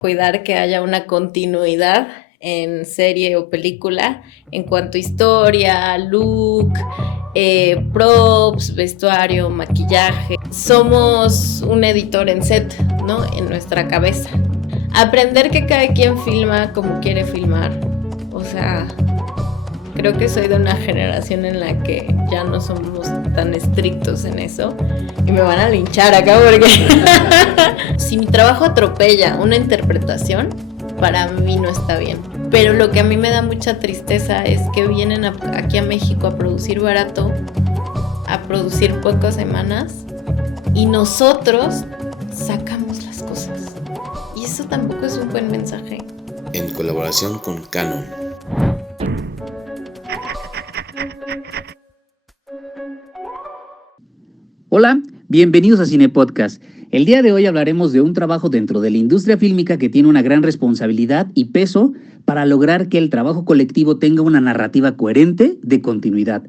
cuidar que haya una continuidad en serie o película en cuanto a historia, look, props, vestuario, maquillaje. Somos un editor en set, ¿no? En nuestra cabeza. Aprender que cada quien filma como quiere filmar. O sea, creo que soy de una generación en la que ya no somos tan estrictos en eso. Y me van a linchar acá porque si mi trabajo atropella una interpretación, para mí no está bien. Pero lo que a mí me da mucha tristeza es que vienen aquí a México a producir barato, a producir pocas semanas, y nosotros sacamos las cosas. Y eso tampoco es un buen mensaje. En colaboración con Canon. Hola, bienvenidos a Cine Podcast. El día de hoy hablaremos de un trabajo dentro de la industria fílmica que tiene una gran responsabilidad y peso para lograr que el trabajo colectivo tenga una narrativa coherente de continuidad.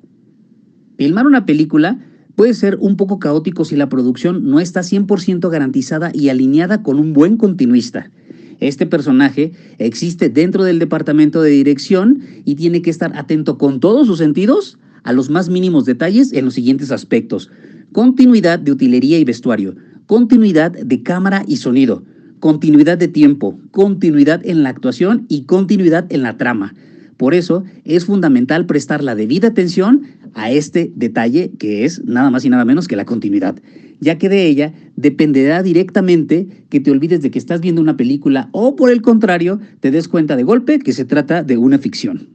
Filmar una película puede ser un poco caótico si la producción no está 100% garantizada y alineada con un buen continuista. Este personaje existe dentro del departamento de dirección y tiene que estar atento con todos sus sentidos a los más mínimos detalles en los siguientes aspectos: continuidad de utilería y vestuario, continuidad de cámara y sonido, continuidad de tiempo, continuidad en la actuación y continuidad en la trama. Por eso es fundamental prestar la debida atención a este detalle que es nada más y nada menos que la continuidad, ya que de ella dependerá directamente que te olvides de que estás viendo una película o, por el contrario, te des cuenta de golpe que se trata de una ficción.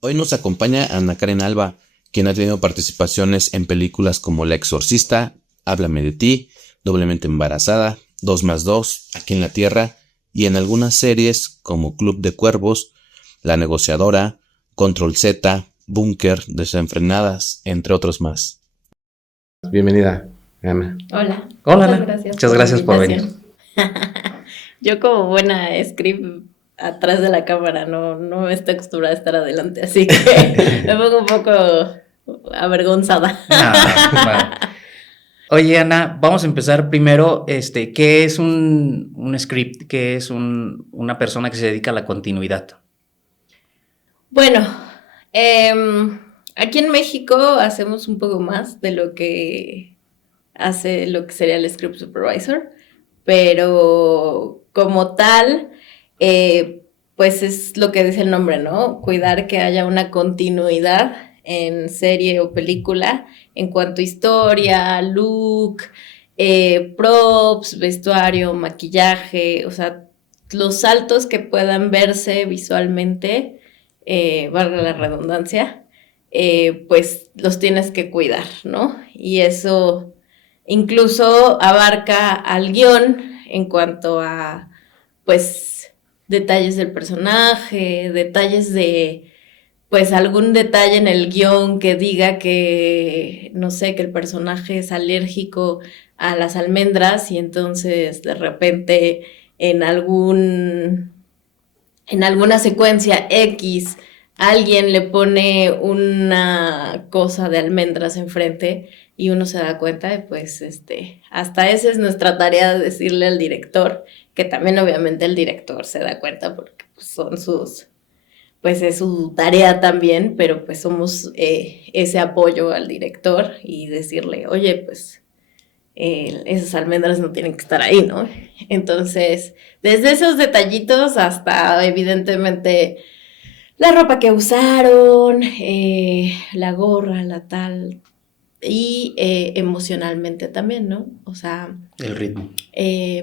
Hoy nos acompaña Ana Karen Alba, quien ha tenido participaciones en películas como La Exorcista, Háblame de ti, Doblemente Embarazada, 2+2, Aquí en la Tierra, y en algunas series como Club de Cuervos, La Negociadora, Control Z, Búnker, Desenfrenadas, entre otros más. Bienvenida, Ana. Hola. Hola, Muchas Ana. gracias. Muchas gracias por venir. Yo como buena script atrás de la cámara, no estoy acostumbrada a estar adelante, así que me pongo un poco avergonzada. Vale. Oye, Ana, vamos a empezar primero, ¿qué es un script? ¿Qué es una persona que se dedica a la continuidad? Bueno, aquí en México hacemos un poco más de lo que hace lo que sería el script supervisor, pero como tal, pues es lo que dice el nombre, ¿no? Cuidar que haya una continuidad en serie o película en cuanto a historia, look, props, vestuario, maquillaje, o sea, los saltos que puedan verse visualmente, valga la redundancia, pues los tienes que cuidar, ¿no? Y eso incluso abarca al guión en cuanto a, pues, detalles del personaje, detalles de, pues, algún detalle en el guión que diga que, no sé, que el personaje es alérgico a las almendras y entonces de repente en alguna secuencia X alguien le pone una cosa de almendras enfrente y uno se da cuenta, y pues hasta esa es nuestra tarea, de decirle al director, que también obviamente el director se da cuenta porque pues, son pues es su tarea también, pero pues somos ese apoyo al director y decirle, oye, pues esas almendras no tienen que estar ahí, ¿no? Entonces, desde esos detallitos hasta evidentemente la ropa que usaron, la gorra, la tal, y emocionalmente también, ¿no? O sea, El ritmo.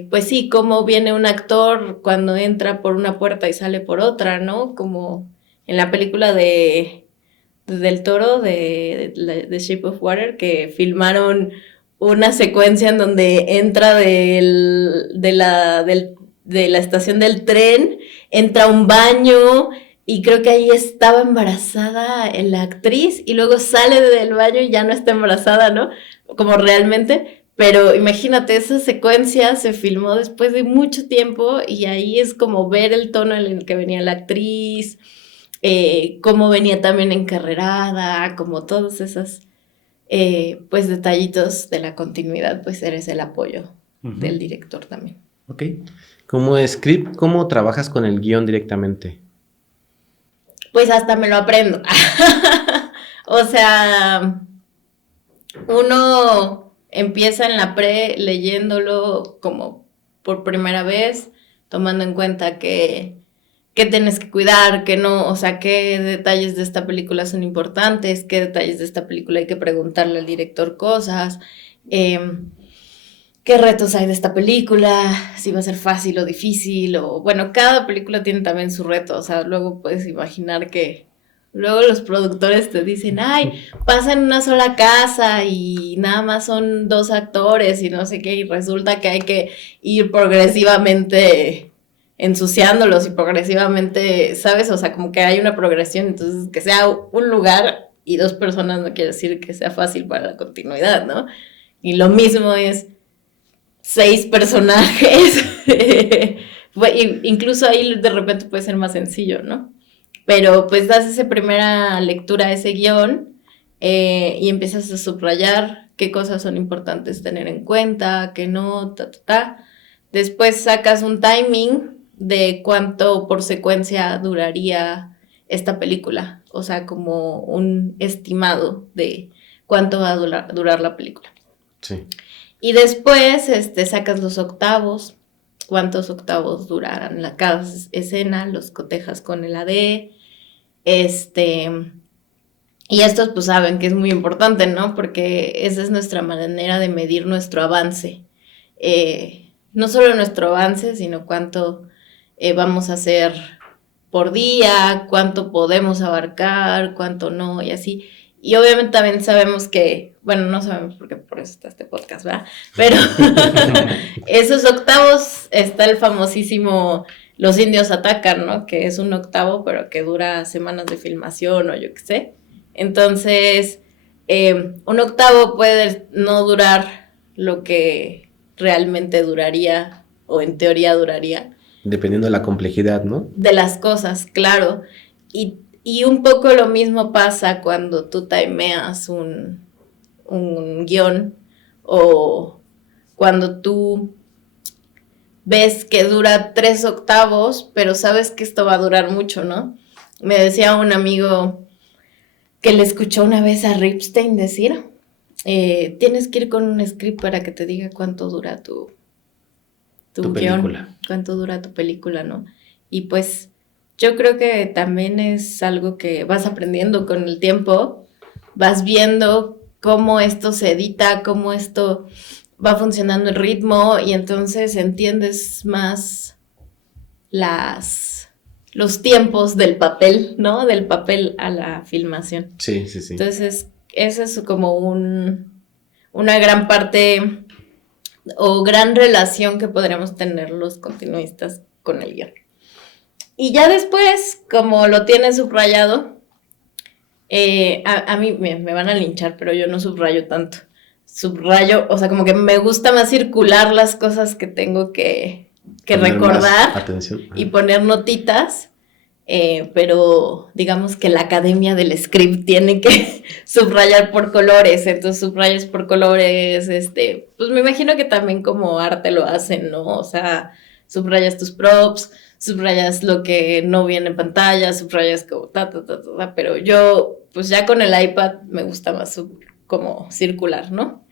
pues sí, cómo viene un actor cuando entra por una puerta y sale por otra, ¿no? Como en la película del Toro, de Shape of Water, que filmaron una secuencia en donde entra de la estación del tren, entra a un baño y creo que ahí estaba embarazada la actriz y luego sale del baño y ya no está embarazada, ¿no? Como realmente, pero imagínate, esa secuencia se filmó después de mucho tiempo y ahí es como ver el tono en el que venía la actriz, cómo venía también encarrerada, como todos esos pues detallitos de la continuidad, pues eres el apoyo del director también. Ok. Como script, ¿cómo trabajas con el guión directamente? Pues hasta me lo aprendo. O sea, uno empieza en la pre leyéndolo como por primera vez, tomando en cuenta que tienes que cuidar, que no, o sea, qué detalles de esta película son importantes, qué detalles de esta película hay que preguntarle al director cosas, qué retos hay de esta película, si va a ser fácil o difícil, o bueno, cada película tiene también su reto, o sea, luego puedes imaginar que luego los productores te dicen, ay, pasa en una sola casa y nada más son 2 actores y no sé qué, y resulta que hay que ir progresivamente ensuciándolos y progresivamente, ¿sabes? O sea, como que hay una progresión, entonces que sea un lugar y 2 personas no quiere decir que sea fácil para la continuidad, ¿no? Y lo mismo es 6 personajes, incluso ahí de repente puede ser más sencillo, ¿no? Pero pues das esa primera lectura a ese guión y empiezas a subrayar qué cosas son importantes tener en cuenta, qué no, Después sacas un timing de cuánto por secuencia duraría esta película, o sea, como un estimado de cuánto va a durar la película. Sí. Y después sacas los octavos, cuántos octavos durarán cada escena, los cotejas con el AD, y estos pues saben que es muy importante, ¿no? Porque esa es nuestra manera de medir nuestro avance. No solo nuestro avance, sino cuánto vamos a hacer por día, cuánto podemos abarcar, cuánto no, y así. Y obviamente también sabemos que, bueno, no sabemos porque por eso está este podcast, ¿verdad? Pero esos octavos está el famosísimo Los indios atacan, ¿no? Que es un octavo, pero que dura semanas de filmación o yo qué sé. Entonces, un octavo puede no durar lo que realmente duraría o en teoría duraría. Dependiendo de la complejidad, ¿no? De las cosas, claro. Y un poco lo mismo pasa cuando tú timeas un guión o cuando tú ves que dura 3 octavos, pero sabes que esto va a durar mucho, ¿no? Me decía un amigo que le escuchó una vez a Ripstein decir, tienes que ir con un script para que te diga cuánto dura tu guión, película. cuánto dura tu película, ¿no? Y pues yo creo que también es algo que vas aprendiendo con el tiempo, vas viendo cómo esto se edita, cómo esto va funcionando el ritmo y entonces entiendes más los tiempos del papel, ¿no? Del papel a la filmación. Sí, sí, sí. Entonces, esa es como una gran parte o gran relación que podríamos tener los continuistas con el guión. Y ya después, como lo tienes subrayado, a mí me van a linchar, pero yo no subrayo tanto. Subrayo, o sea, como que me gusta más circular las cosas que tengo que recordar y poner notitas, pero digamos que la academia del script tiene que subrayar por colores, entonces subrayas por colores, pues me imagino que también como arte lo hacen, ¿no? O sea, subrayas tus props, subrayas lo que no viene en pantalla, subrayas como pero yo, pues ya con el iPad me gusta más como circular, ¿no?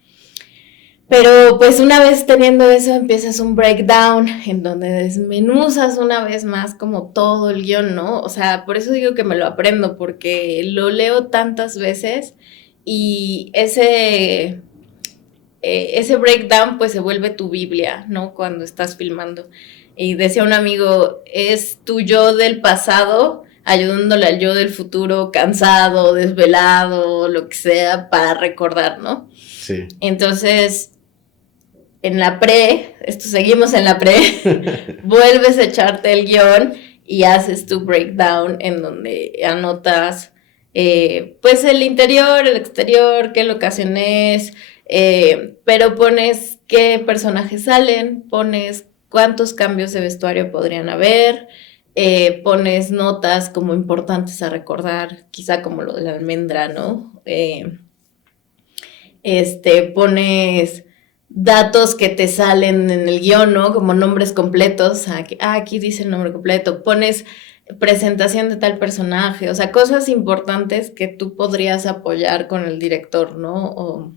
Pero pues una vez teniendo eso empiezas un breakdown en donde desmenuzas una vez más como todo el guión, ¿no? O sea, por eso digo que me lo aprendo, porque lo leo tantas veces y ese breakdown pues se vuelve tu Biblia, ¿no? Cuando estás filmando. Y decía un amigo, es tu yo del pasado ayudándole al yo del futuro cansado, desvelado, lo que sea, para recordar, ¿no? Sí. Entonces, en la seguimos en la pre, vuelves a echarte el guión y haces tu breakdown en donde anotas pues el interior, el exterior, qué locación es, pero pones qué personajes salen, pones cuántos cambios de vestuario podrían haber, pones notas como importantes a recordar, quizá como lo de la almendra, ¿no? Pones datos que te salen en el guión, ¿no? Como nombres completos. Aquí dice el nombre completo. Pones presentación de tal personaje. O sea, cosas importantes que tú podrías apoyar con el director, ¿no? O,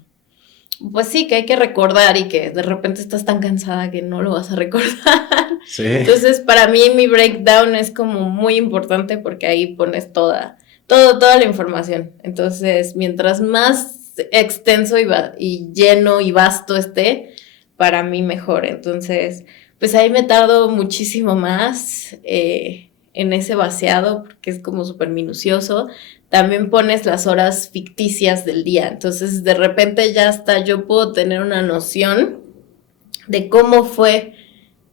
pues sí, que hay que recordar y que de repente estás tan cansada que no lo vas a recordar. Sí. Entonces, para mí mi breakdown es como muy importante porque ahí pones toda la información. Entonces, mientras más extenso y lleno y vasto esté, para mí mejor. Entonces, pues ahí me tardo muchísimo más en ese vaciado porque es como súper minucioso. También pones las horas ficticias del día. Entonces, de repente ya hasta yo puedo tener una noción de cómo fue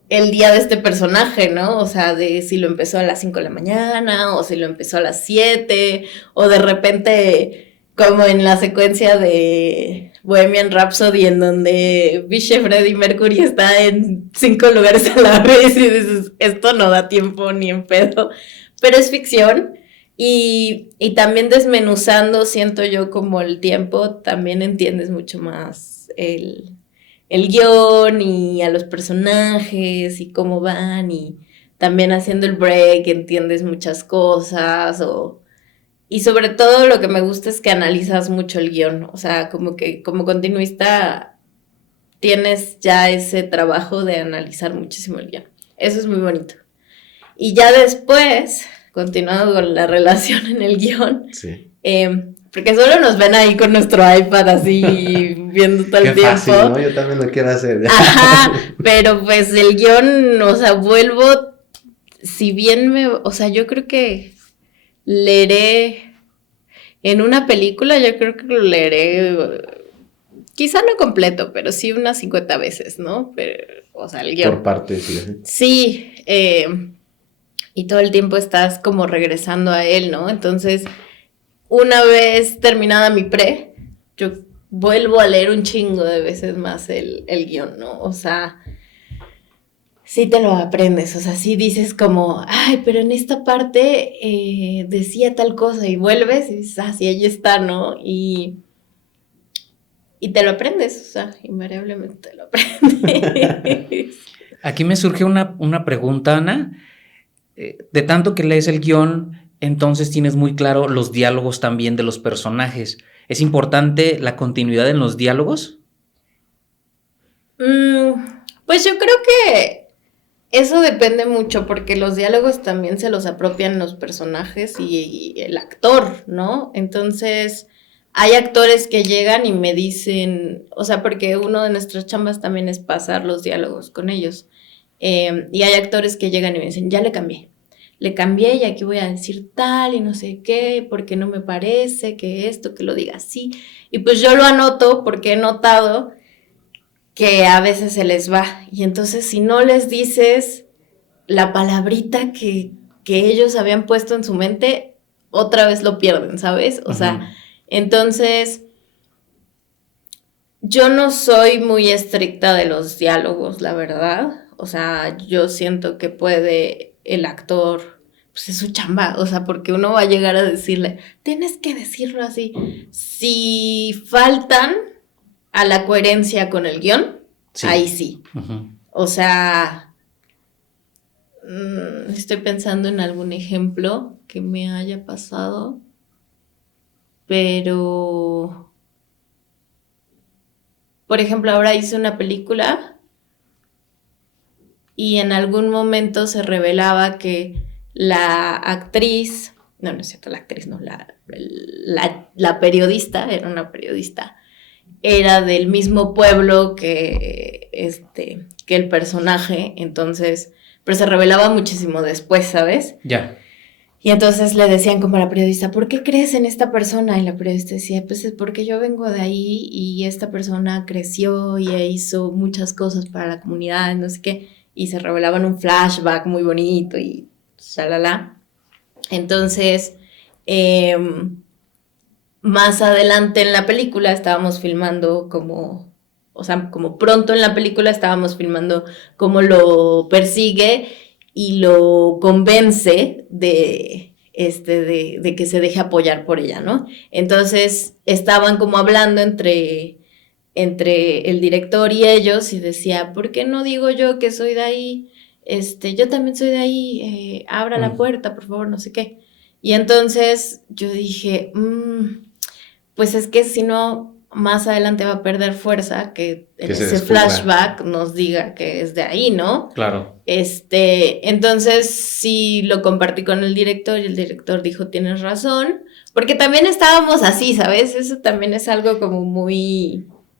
el día de este personaje, ¿no? O sea, de si lo empezó a las 5 de la mañana, o si lo empezó a las 7, o de repente, como en la secuencia de Bohemian Rhapsody, en donde Biche Freddie Mercury está en 5 lugares a la vez, y dices, esto no da tiempo ni en pedo, pero es ficción, y también desmenuzando, siento yo, como el tiempo, también entiendes mucho más el guión y a los personajes y cómo van, y también haciendo el break entiendes muchas cosas, y sobre todo lo que me gusta es que analizas mucho el guión, o sea, como que como continuista tienes ya ese trabajo de analizar muchísimo el guión. Eso es muy bonito. Y ya después, continuando con la relación en el guión, Sí. porque solo nos ven ahí con nuestro iPad así viendo todo el Qué tiempo. fácil, ¿no? Yo también lo quiero hacer. Ajá, pero pues el guión, o sea, vuelvo, si bien o sea, yo creo que leeré en una película, yo creo que lo leeré, quizá no completo, pero sí unas 50 veces, ¿no? Pero, o sea, el guión. Por partes, sí. Sí, y todo el tiempo estás como regresando a él, ¿no? Entonces, una vez terminada mi pre, yo vuelvo a leer un chingo de veces más el guión, ¿no? O sea, sí te lo aprendes, o sea, sí dices como, ay, pero en esta parte decía tal cosa, y vuelves y dices, sí, ahí está, ¿no? Y te lo aprendes, o sea, invariablemente te lo aprendes. Aquí me surge una pregunta, Ana. De tanto que lees el guión, entonces tienes muy claro los diálogos también de los personajes. ¿Es importante la continuidad en los diálogos? Pues yo creo que eso depende mucho, porque los diálogos también se los apropian los personajes y el actor, ¿no? Entonces, hay actores que llegan y me dicen, o sea, porque uno de nuestras chambas también es pasar los diálogos con ellos. Y hay actores que llegan y me dicen, ya le cambié y aquí voy a decir tal y no sé qué, porque no me parece que esto, que lo diga así. Y pues yo lo anoto porque he notado que a veces se les va. Y entonces si no les dices la palabrita que ellos habían puesto en su mente, otra vez lo pierden, ¿sabes? O sea, entonces yo no soy muy estricta de los diálogos, la verdad. O sea, yo siento que puede el actor, pues es su chamba, o sea, porque uno va a llegar a decirle, tienes que decirlo así. Si faltan a la coherencia con el guión, sí. Ahí sí. O sea, estoy pensando en algún ejemplo que me haya pasado, pero, por ejemplo, ahora hice una película y en algún momento se revelaba que la actriz, no es cierto, la actriz no, la periodista, era una periodista, era del mismo pueblo que el personaje, entonces, pero se revelaba muchísimo después, ¿sabes? Ya. Y entonces le decían como a la periodista, ¿por qué crees en esta persona? Y la periodista decía, pues es porque yo vengo de ahí y esta persona creció y hizo muchas cosas para la comunidad, no sé qué, y se revelaban un flashback muy bonito y shalala. Entonces, más adelante en la película estábamos filmando como, o sea, como pronto en la película estábamos filmando cómo lo persigue y lo convence de que se deje apoyar por ella, ¿no? Entonces estaban como hablando entre entre el director y ellos y decía, ¿por qué no digo yo que soy de ahí? Yo también soy de ahí, abra la puerta, por favor, no sé qué. Y entonces yo dije, pues es que si no, más adelante va a perder fuerza que en ese flashback nos diga que es de ahí, ¿no? Claro. Entonces sí lo compartí con el director y el director dijo, tienes razón, porque también estábamos así, ¿sabes? Eso también es algo como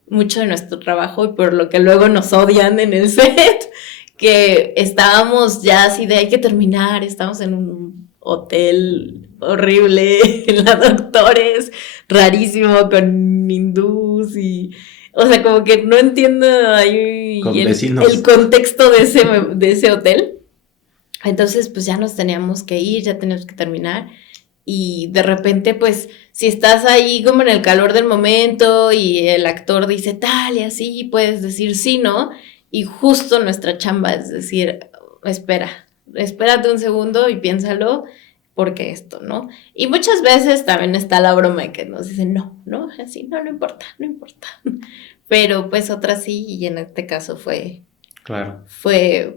mucho de nuestro trabajo y por lo que luego nos odian en el set, que estábamos ya así de hay que terminar, estamos en un hotel horrible, en la Doctores, rarísimo, con hindús y... O sea, como que no entiendo ahí el contexto de ese hotel. Entonces, pues ya nos teníamos que ir, ya teníamos que terminar. Y de repente, pues, si estás ahí como en el calor del momento y el actor dice tal y así, puedes decir sí, ¿no? Y justo nuestra chamba es decir, espérate un segundo y piénsalo, porque esto, ¿no? Y muchas veces también está la broma de que nos dicen no, así, no importa. Pero pues otras sí, y en este caso fue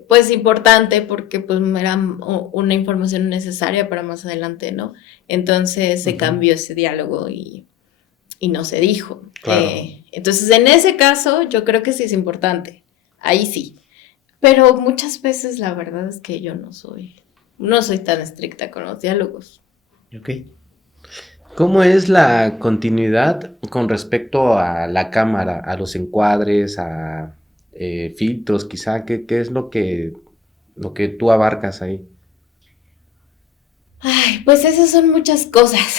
pues importante porque pues era una información necesaria para más adelante, ¿no? Entonces se cambió ese diálogo y no se dijo. Claro. Entonces en ese caso yo creo que sí es importante, ahí sí. Pero muchas veces la verdad es que yo no soy tan estricta con los diálogos. Ok. ¿Cómo es la continuidad con respecto a la cámara, a los encuadres, a filtros quizá? ¿Qué es lo que tú abarcas ahí? Ay, pues esas son muchas cosas.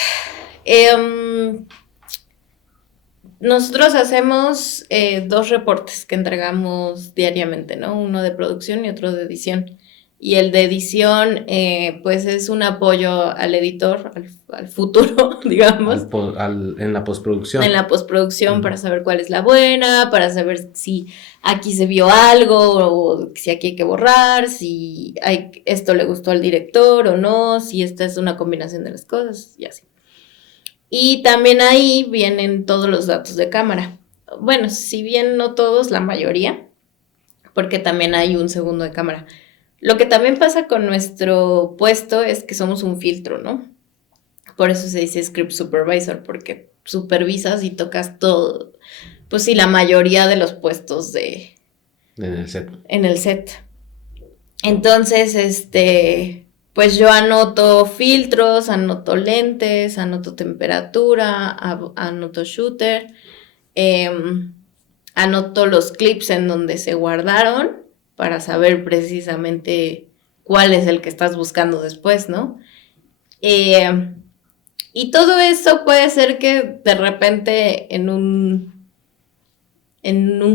Nosotros hacemos 2 reportes que entregamos diariamente, ¿no? Uno de producción y otro de edición. Y el de edición, pues es un apoyo al editor, al futuro, digamos. En la postproducción. En la postproducción para saber cuál es la buena, para saber si aquí se vio algo o si aquí hay que borrar, si esto le gustó al director o no, si esta es una combinación de las cosas y así. Y también ahí vienen todos los datos de cámara. Bueno, si bien no todos, la mayoría, porque también hay un segundo de cámara. Lo que también pasa con nuestro puesto es que somos un filtro, ¿no? Por eso se dice script supervisor, porque supervisas y tocas todo, pues sí, la mayoría de los puestos en el set. En el set. Entonces, pues yo anoto filtros, anoto lentes, anoto temperatura, anoto shooter, anoto los clips en donde se guardaron para saber precisamente cuál es el que estás buscando después, ¿no? Y todo eso puede ser que de repente en un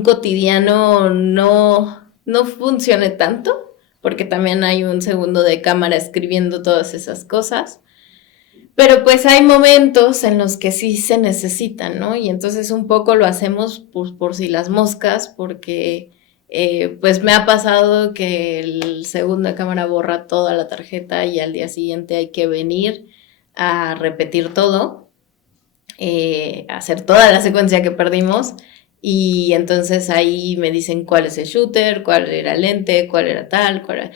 cotidiano no funcione tanto, porque también hay un segundo de cámara escribiendo todas esas cosas. Pero pues hay momentos en los que sí se necesitan, ¿no? Y entonces un poco lo hacemos por si las moscas, porque pues me ha pasado que el segundo de cámara borra toda la tarjeta y al día siguiente hay que venir a repetir todo, hacer toda la secuencia que perdimos. Y entonces ahí me dicen cuál es el shooter, cuál era el lente, cuál era tal, cuál era...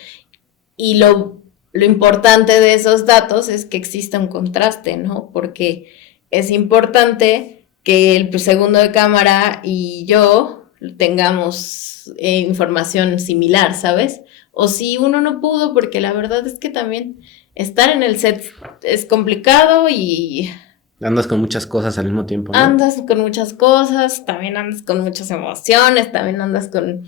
Y lo importante de esos datos es que exista un contraste, ¿no? Porque es importante que el segundo de cámara y yo tengamos información similar, ¿sabes? O si uno no pudo, porque la verdad es que también estar en el set es complicado y... Andas con muchas cosas al mismo tiempo, ¿no? Andas con muchas cosas, también andas con muchas emociones, también andas con...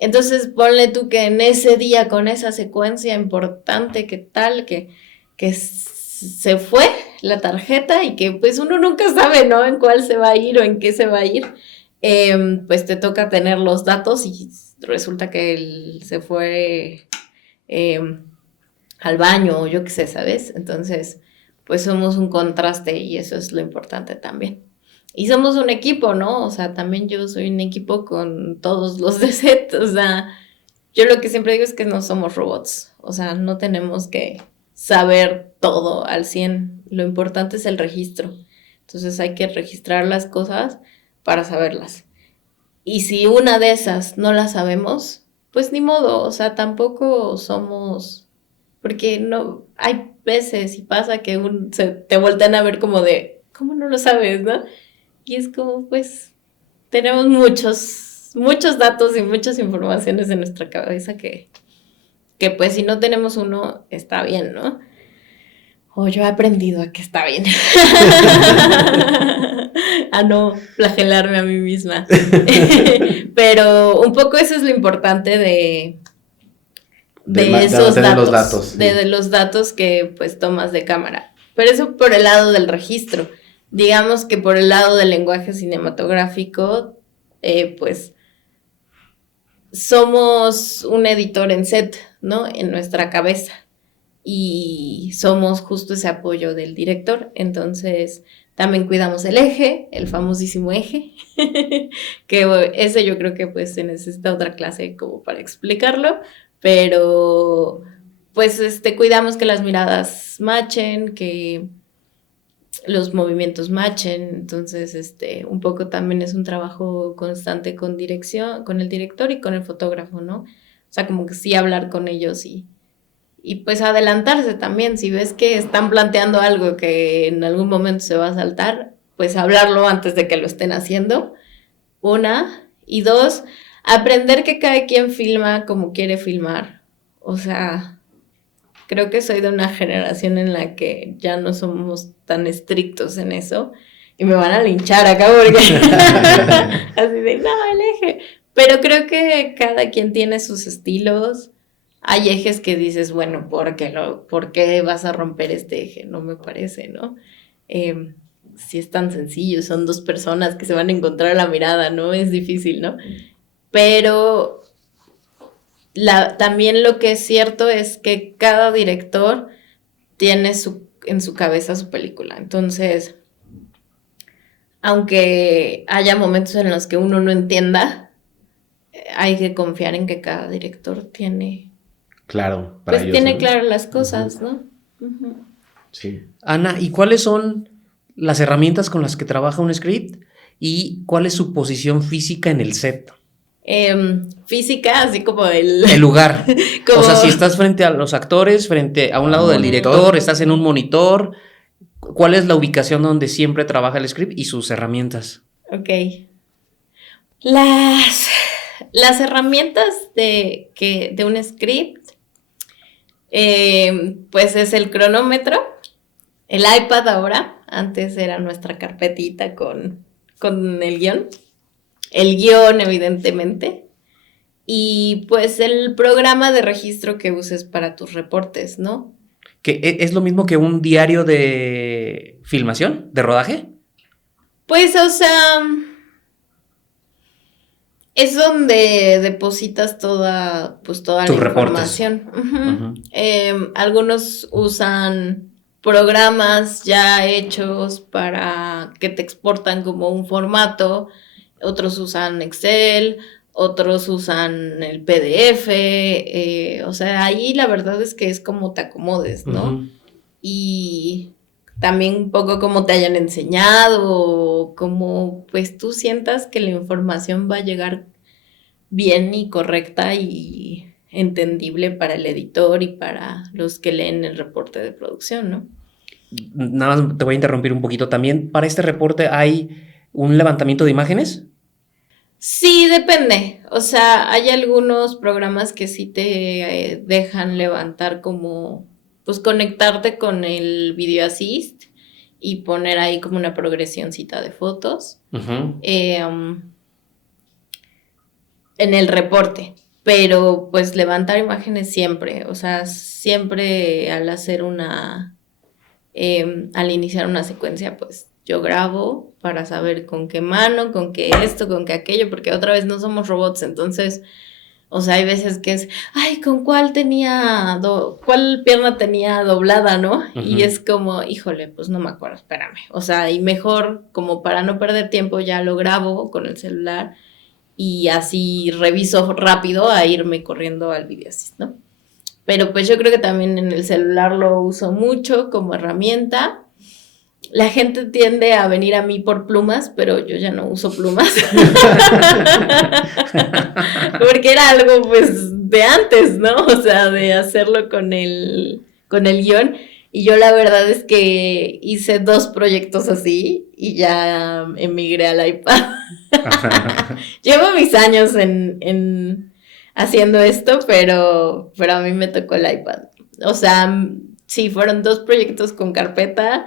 Entonces ponle tú que en ese día con esa secuencia importante que tal, que se fue la tarjeta y que pues uno nunca sabe, ¿no? En cuál se va a ir o en qué se va a ir, pues te toca tener los datos y resulta que él se fue al baño o yo qué sé, ¿sabes? Entonces pues somos un contraste y eso es lo importante también. Y somos un equipo, ¿no? O sea, también yo soy un equipo con todos los de set. O sea, yo lo que siempre digo es que no somos robots. O sea, no tenemos que saber todo al 100. Lo importante es el registro. Entonces hay que registrar las cosas para saberlas. Y si una de esas no la sabemos, pues ni modo, o sea, tampoco somos, porque no, hay veces y pasa que te voltean a ver como de, ¿cómo no lo sabes, no? Y es como, pues, tenemos muchos datos y muchas informaciones en nuestra cabeza que pues si no tenemos uno, está bien, ¿no? O yo he aprendido a que está bien. A no flagelarme a mí misma. Pero un poco eso es lo importante de esos datos. Los datos sí. De los datos que pues tomas de cámara. Pero eso por el lado del registro. Digamos que por el lado del lenguaje cinematográfico, pues somos un editor en set, ¿no? En nuestra cabeza. Y somos justo ese apoyo del director. Entonces, también cuidamos el eje, el famosísimo eje, que ese yo creo que pues se necesita otra clase como para explicarlo, pero pues cuidamos que las miradas machen, que los movimientos machen, entonces un poco también es un trabajo constante con dirección, con el director y con el fotógrafo, ¿no? O sea, como que sí hablar con ellos y pues adelantarse también, si ves que están planteando algo que en algún momento se va a saltar, pues hablarlo antes de que lo estén haciendo, una, y dos, aprender que cada quien filma como quiere filmar, o sea, creo que soy de una generación en la que ya no somos tan estrictos en eso, y me van a linchar acá porque así de, no, el eje, pero creo que cada quien tiene sus estilos. Hay ejes que dices, bueno, ¿por qué vas a romper este eje? No me parece, ¿no? Si es tan sencillo, son dos personas que se van a encontrar a la mirada, ¿no? Es difícil, ¿no? Pero también lo que es cierto es que cada director tiene en su cabeza su película. Entonces, aunque haya momentos en los que uno no entienda, hay que confiar en que cada director tiene... Claro, para pues ellos, tiene ¿no? claras las cosas, ¿no? Uh-huh. Sí. Ana, ¿y cuáles son las herramientas con las que trabaja un script y cuál es su posición física en el set? Física, así como el lugar. como... O sea, si estás frente a los actores, frente a un lado del director, estás en un monitor, ¿cuál es la ubicación donde siempre trabaja el script y sus herramientas? Ok. Las herramientas de un script, pues es el cronómetro, el iPad ahora, antes era nuestra carpetita con el guión evidentemente, y pues el programa de registro que uses para tus reportes, ¿no? ¿Que es lo mismo que un diario de filmación, de rodaje? Pues, o sea, es donde depositas toda la información. Uh-huh. Uh-huh. Algunos usan programas ya hechos para que te exportan como un formato, otros usan Excel, otros usan el PDF, o sea, ahí la verdad es que es como te acomodes, ¿no? Uh-huh. Y también un poco como te hayan enseñado, como pues tú sientas que la información va a llegar bien y correcta y entendible para el editor y para los que leen el reporte de producción, ¿no? Nada más te voy a interrumpir un poquito también. ¿Para este reporte hay un levantamiento de imágenes? Sí, depende. O sea, hay algunos programas que sí te dejan levantar como, pues conectarte con el Video Assist y poner ahí como una progresioncita de fotos. Uh-huh. En el reporte, pero pues levantar imágenes siempre, o sea, siempre al hacer al iniciar una secuencia, pues yo grabo para saber con qué mano, con qué esto, con qué aquello, porque otra vez no somos robots, entonces, o sea, hay veces que es, ay, ¿con cuál cuál pierna tenía doblada, no? Uh-huh. Y es como, híjole, pues no me acuerdo, espérame, o sea, y mejor, como para no perder tiempo, ya lo grabo con el celular, y así reviso rápido a irme corriendo al Video Assist, ¿no? Pero pues yo creo que también en el celular lo uso mucho como herramienta. la gente tiende a venir a mí por plumas, pero yo ya no uso plumas. Porque era algo, pues, de antes, ¿no? O sea, de hacerlo con el guión. Y yo la verdad es que hice 2 proyectos así y ya emigré al iPad. Llevo mis años en haciendo esto, pero a mí me tocó el iPad. O sea, sí, fueron 2 proyectos con carpeta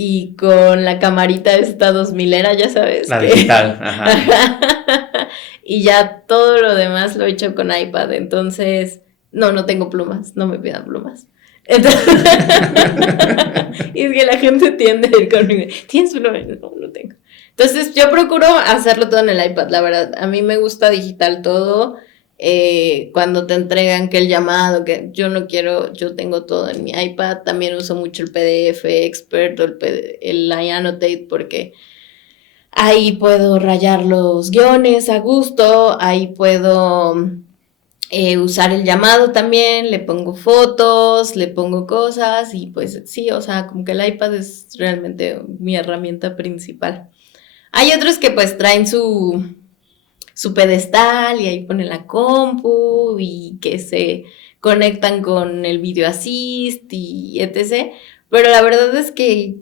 y con la camarita esta 2000era, ya sabes. La digital, ajá. Y ya todo lo demás lo he hecho con iPad, entonces, no tengo plumas, no me pidan plumas. Entonces, y es que la gente tiende a ir conmigo, ¿tienes pluma? No tengo. Entonces, yo procuro hacerlo todo en el iPad, la verdad. A mí me gusta digital todo. Cuando te entregan que el llamado, que yo no quiero, yo tengo todo en mi iPad. También uso mucho el PDF Expert o el iAnnotate porque ahí puedo rayar los guiones a gusto, ahí puedo usar el llamado también, le pongo fotos, le pongo cosas y pues sí, o sea, como que el iPad es realmente mi herramienta principal. Hay otros que pues traen su pedestal y ahí ponen la compu y que se conectan con el Video Assist y etc. Pero la verdad es que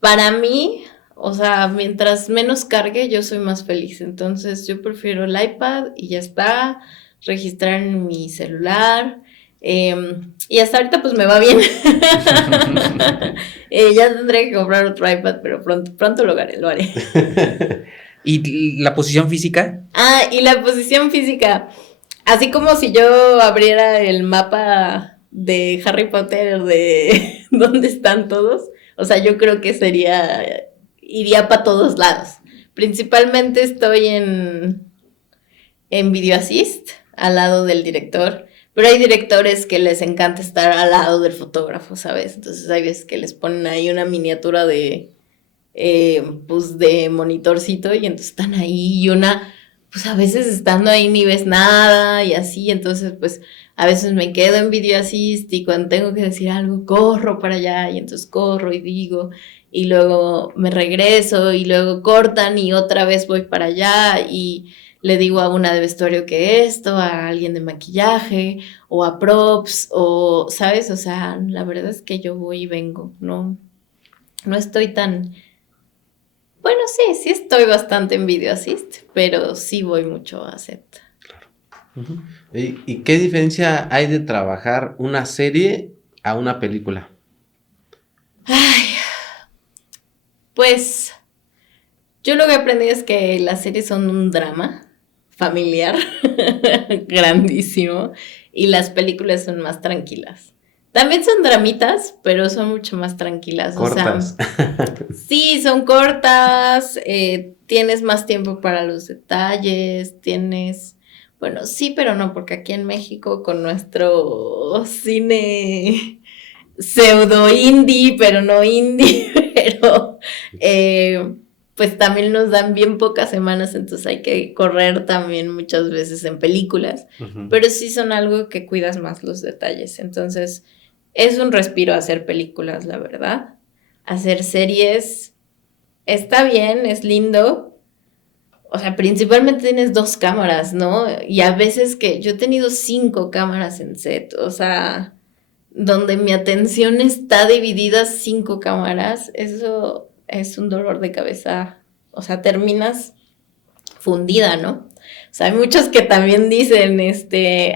para mí, o sea, mientras menos cargue, yo soy más feliz. Entonces yo prefiero el iPad y ya está, registrar en mi celular. Y hasta ahorita pues me va bien. Ya tendré que comprar otro iPad, pero pronto lo haré. ¿Y la posición física? Y la posición física, así como si yo abriera el mapa de Harry Potter de dónde están todos, o sea, yo creo que iría para todos lados. Principalmente estoy en Video Assist, al lado del director, pero hay directores que les encanta estar al lado del fotógrafo, ¿sabes? Entonces hay veces que les ponen ahí una miniatura pues de monitorcito y entonces están ahí y pues a veces estando ahí ni ves nada y así, entonces pues a veces me quedo en Video Assist y cuando tengo que decir algo corro para allá y entonces corro y digo y luego me regreso y luego cortan y otra vez voy para allá y le digo a una de vestuario que esto, a alguien de maquillaje o a props o, ¿sabes? O sea, la verdad es que yo voy y vengo, no estoy tan... Bueno, sí estoy bastante en Video Assist, pero sí voy mucho a set. Claro. Uh-huh. ¿Y qué diferencia hay de trabajar una serie a una película? Ay, pues yo lo que aprendí es que las series son un drama familiar grandísimo y las películas son más tranquilas. También son dramitas, pero son mucho más tranquilas. Cortas. O sea, sí, son cortas, tienes más tiempo para los detalles, bueno, sí, pero no, porque aquí en México con nuestro cine pseudo indie, pero no indie, pero pues también nos dan bien pocas semanas, entonces hay que correr también muchas veces en películas, uh-huh. Pero sí son algo que cuidas más los detalles, entonces... Es un respiro hacer películas, la verdad. Hacer series está bien, es lindo. O sea, principalmente tienes 2 cámaras, ¿no? Y a veces que yo he tenido 5 cámaras en set. O sea, donde mi atención está dividida 5 cámaras, eso es un dolor de cabeza. O sea, terminas fundida, ¿no? O sea, hay muchos que también dicen,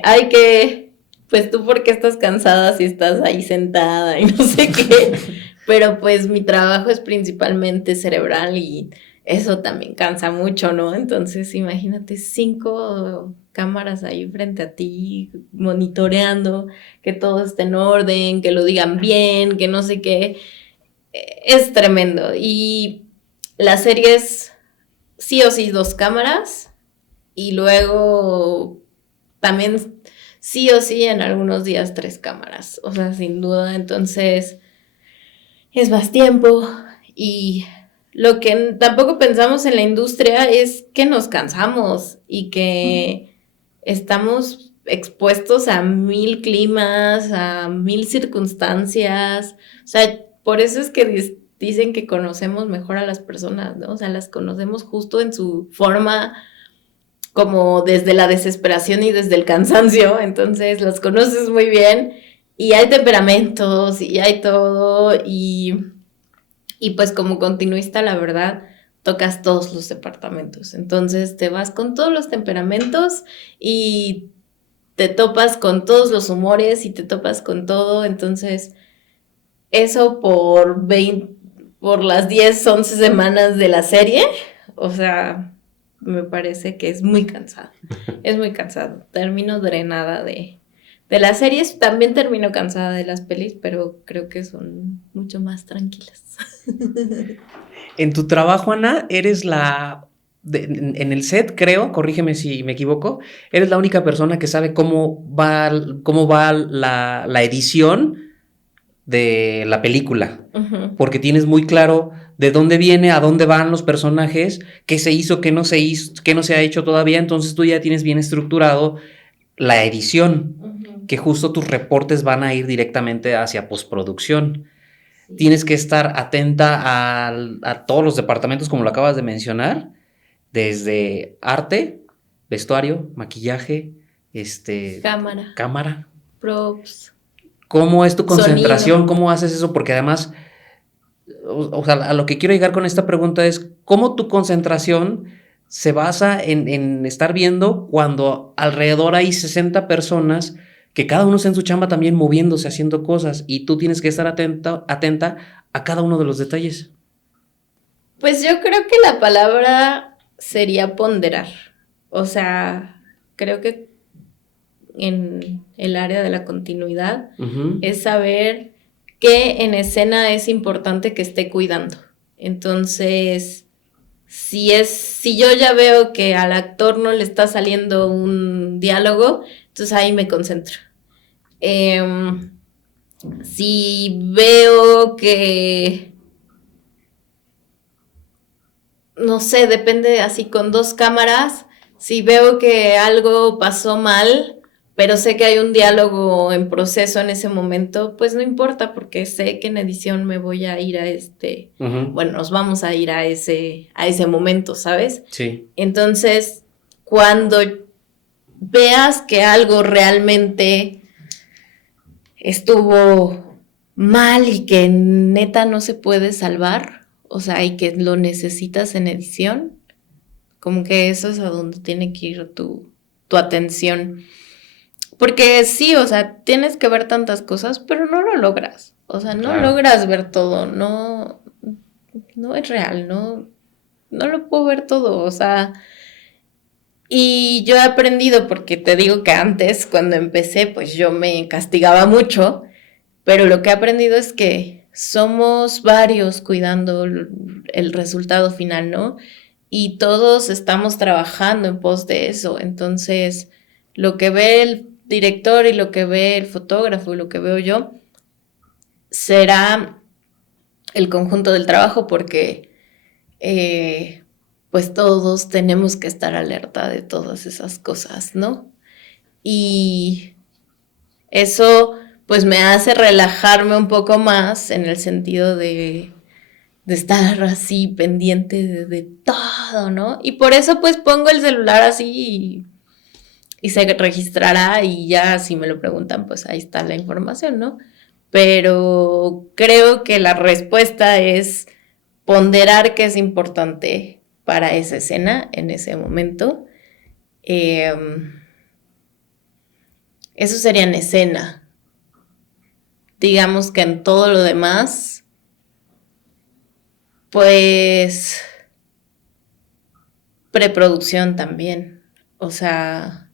hay que... Pues tú porque estás cansada si estás ahí sentada y no sé qué, pero pues mi trabajo es principalmente cerebral y eso también cansa mucho, ¿no? Entonces imagínate 5 cámaras ahí frente a ti, monitoreando, que todo esté en orden, que lo digan bien, que no sé qué, es tremendo. Y las series, sí o sí 2 cámaras y luego también... Sí o sí, en algunos días 3 cámaras, o sea, sin duda, entonces es más tiempo y lo que tampoco pensamos en la industria es que nos cansamos y que estamos expuestos a 1000 climas, a 1000 circunstancias, o sea, por eso es que dicen que conocemos mejor a las personas, ¿no? O sea, las conocemos justo en su forma, como desde la desesperación y desde el cansancio, entonces las conoces muy bien y hay temperamentos y hay todo y pues como continuista, la verdad, tocas todos los departamentos, entonces te vas con todos los temperamentos y te topas con todos los humores y te topas con todo, entonces eso por las 10, 11 semanas de la serie, o sea, me parece que es muy cansado, termino drenada de las series, también termino cansada de las pelis, pero creo que son mucho más tranquilas. En tu trabajo, Ana, eres en el set, creo, corrígeme si me equivoco, eres la única persona que sabe cómo va la edición de la película, porque tienes muy claro de dónde viene, a dónde van los personajes, qué se hizo, qué no se hizo, qué no se ha hecho todavía, entonces tú ya tienes bien estructurado la edición, que justo tus reportes van a ir directamente hacia postproducción. Sí. Tienes que estar atenta a todos los departamentos, como lo acabas de mencionar, desde arte, vestuario, maquillaje, cámara, props. ¿Cómo es tu concentración? Sonido. ¿Cómo haces eso? Porque además, o sea, a lo que quiero llegar con esta pregunta es, ¿cómo tu concentración se basa en estar viendo cuando alrededor hay 60 personas que cada uno está en su chamba también moviéndose, haciendo cosas, y tú tienes que estar atenta a cada uno de los detalles? Pues yo creo que la palabra sería ponderar. O sea, creo que en el área de la continuidad es saber qué en escena es importante que esté cuidando. Entonces, si yo ya veo que al actor no le está saliendo un diálogo, entonces ahí me concentro. Si veo que, no sé, depende así con 2 cámaras, si veo que algo pasó mal, pero sé que hay un diálogo en proceso en ese momento, pues no importa, porque sé que en edición me voy a ir a bueno, nos vamos a ir a ese momento, ¿sabes? Sí. Entonces, cuando veas que algo realmente estuvo mal y que neta no se puede salvar, o sea, y que lo necesitas en edición, como que eso es a donde tiene que ir tu atención. Porque sí, o sea, tienes que ver tantas cosas, pero no lo logras. O sea, no logras ver todo, no es real, no lo puedo ver todo, o sea. Y yo he aprendido, porque te digo que antes, cuando empecé, pues yo me castigaba mucho, pero lo que he aprendido es que somos varios cuidando el resultado final, ¿no? Y todos estamos trabajando en pos de eso, entonces lo que ve el director y lo que ve el fotógrafo y lo que veo yo será el conjunto del trabajo, porque pues todos tenemos que estar alerta de todas esas cosas, ¿no? Y eso pues me hace relajarme un poco más en el sentido de estar así pendiente de todo, ¿no? Y por eso pues pongo el celular así y se registrará, y ya si me lo preguntan, pues ahí está la información, ¿no? Pero creo que la respuesta es ponderar qué es importante para esa escena en ese momento. Eso sería en escena. Digamos que en todo lo demás, pues preproducción también. O sea,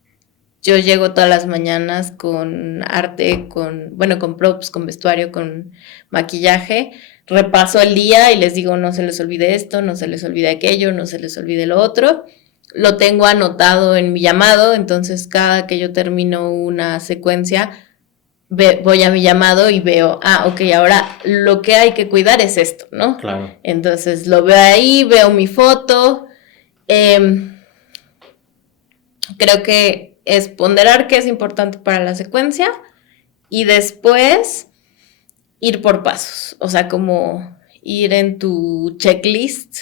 yo llego todas las mañanas con arte, con props, con vestuario, con maquillaje, repaso el día y les digo, no se les olvide esto, no se les olvide aquello, no se les olvide lo otro. Lo tengo anotado en mi llamado, entonces cada que yo termino una secuencia, voy a mi llamado y veo, ok, ahora lo que hay que cuidar es esto, ¿no? Claro. Entonces lo veo ahí, veo mi foto. Creo que es ponderar qué es importante para la secuencia y después ir por pasos, o sea, como ir en tu checklist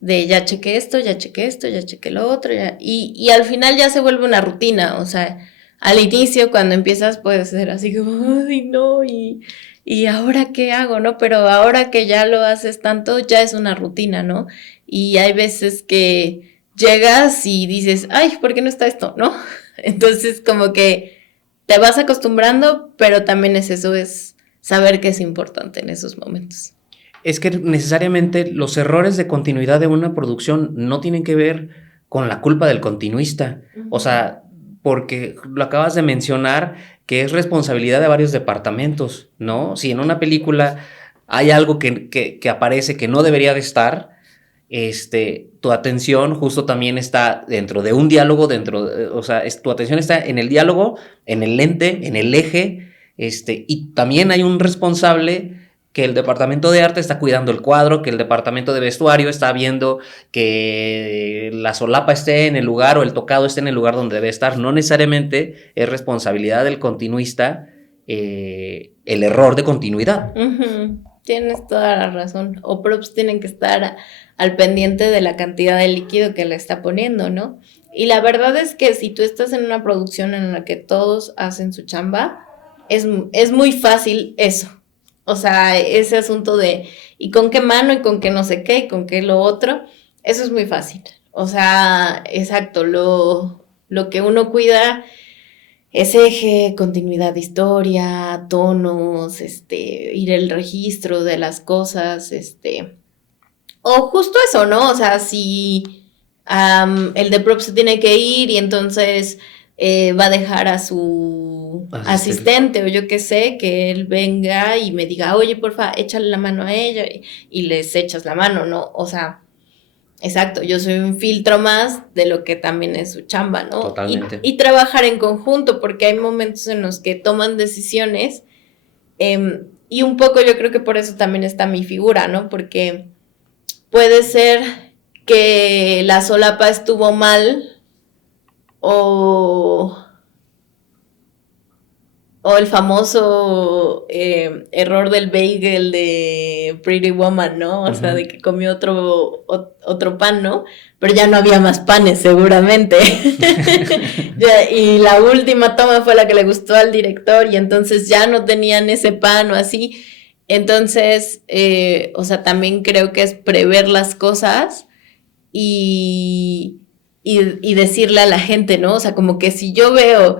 de ya chequé esto, ya chequé esto, ya chequé lo otro, y al final ya se vuelve una rutina, o sea, al inicio cuando empiezas puede ser así como, ay no, y ahora qué hago, ¿no? Pero ahora que ya lo haces tanto, ya es una rutina, ¿no? Y hay veces que llegas y dices, ay, ¿por qué no está esto, no? Entonces como que te vas acostumbrando, pero también es eso, es saber que es importante en esos momentos. Es que necesariamente los errores de continuidad de una producción no tienen que ver con la culpa del continuista. O sea, porque lo acabas de mencionar, que es responsabilidad de varios departamentos, ¿no? Si en una película hay algo que aparece que no debería de estar, tu atención justo también está dentro de un diálogo, o sea, tu atención está en el diálogo, en el lente, en el eje, y también hay un responsable, que el departamento de arte está cuidando el cuadro, que el departamento de vestuario está viendo que la solapa esté en el lugar o el tocado esté en el lugar donde debe estar. No necesariamente es responsabilidad del continuista el error de continuidad. Tienes toda la razón. O props tienen que estar al pendiente de la cantidad de líquido que le está poniendo, ¿no? Y la verdad es que si tú estás en una producción en la que todos hacen su chamba, es muy fácil eso. O sea, ese asunto de ¿y con qué mano? ¿Y con qué no sé qué? ¿Y con qué lo otro? Eso es muy fácil. O sea, exacto, lo que uno cuida es eje, continuidad de historia, tonos, ir el registro de las cosas, o justo eso, ¿no? O sea, si el de prop se tiene que ir y entonces va a dejar a su asistente o yo qué sé, que él venga y me diga, oye, porfa, échale la mano a ella y les echas la mano, ¿no? O sea, exacto, yo soy un filtro más de lo que también es su chamba, ¿no? Totalmente. Y trabajar en conjunto, porque hay momentos en los que toman decisiones y un poco yo creo que por eso también está mi figura, ¿no? Porque puede ser que la solapa estuvo mal o el famoso error del bagel de Pretty Woman, ¿no? O sea, de que comió otro pan, ¿no? Pero ya no había más panes, seguramente. Y la última toma fue la que le gustó al director y entonces ya no tenían ese pan o así. Entonces, o sea, también creo que es prever las cosas y decirle a la gente, ¿no? O sea, como que si yo veo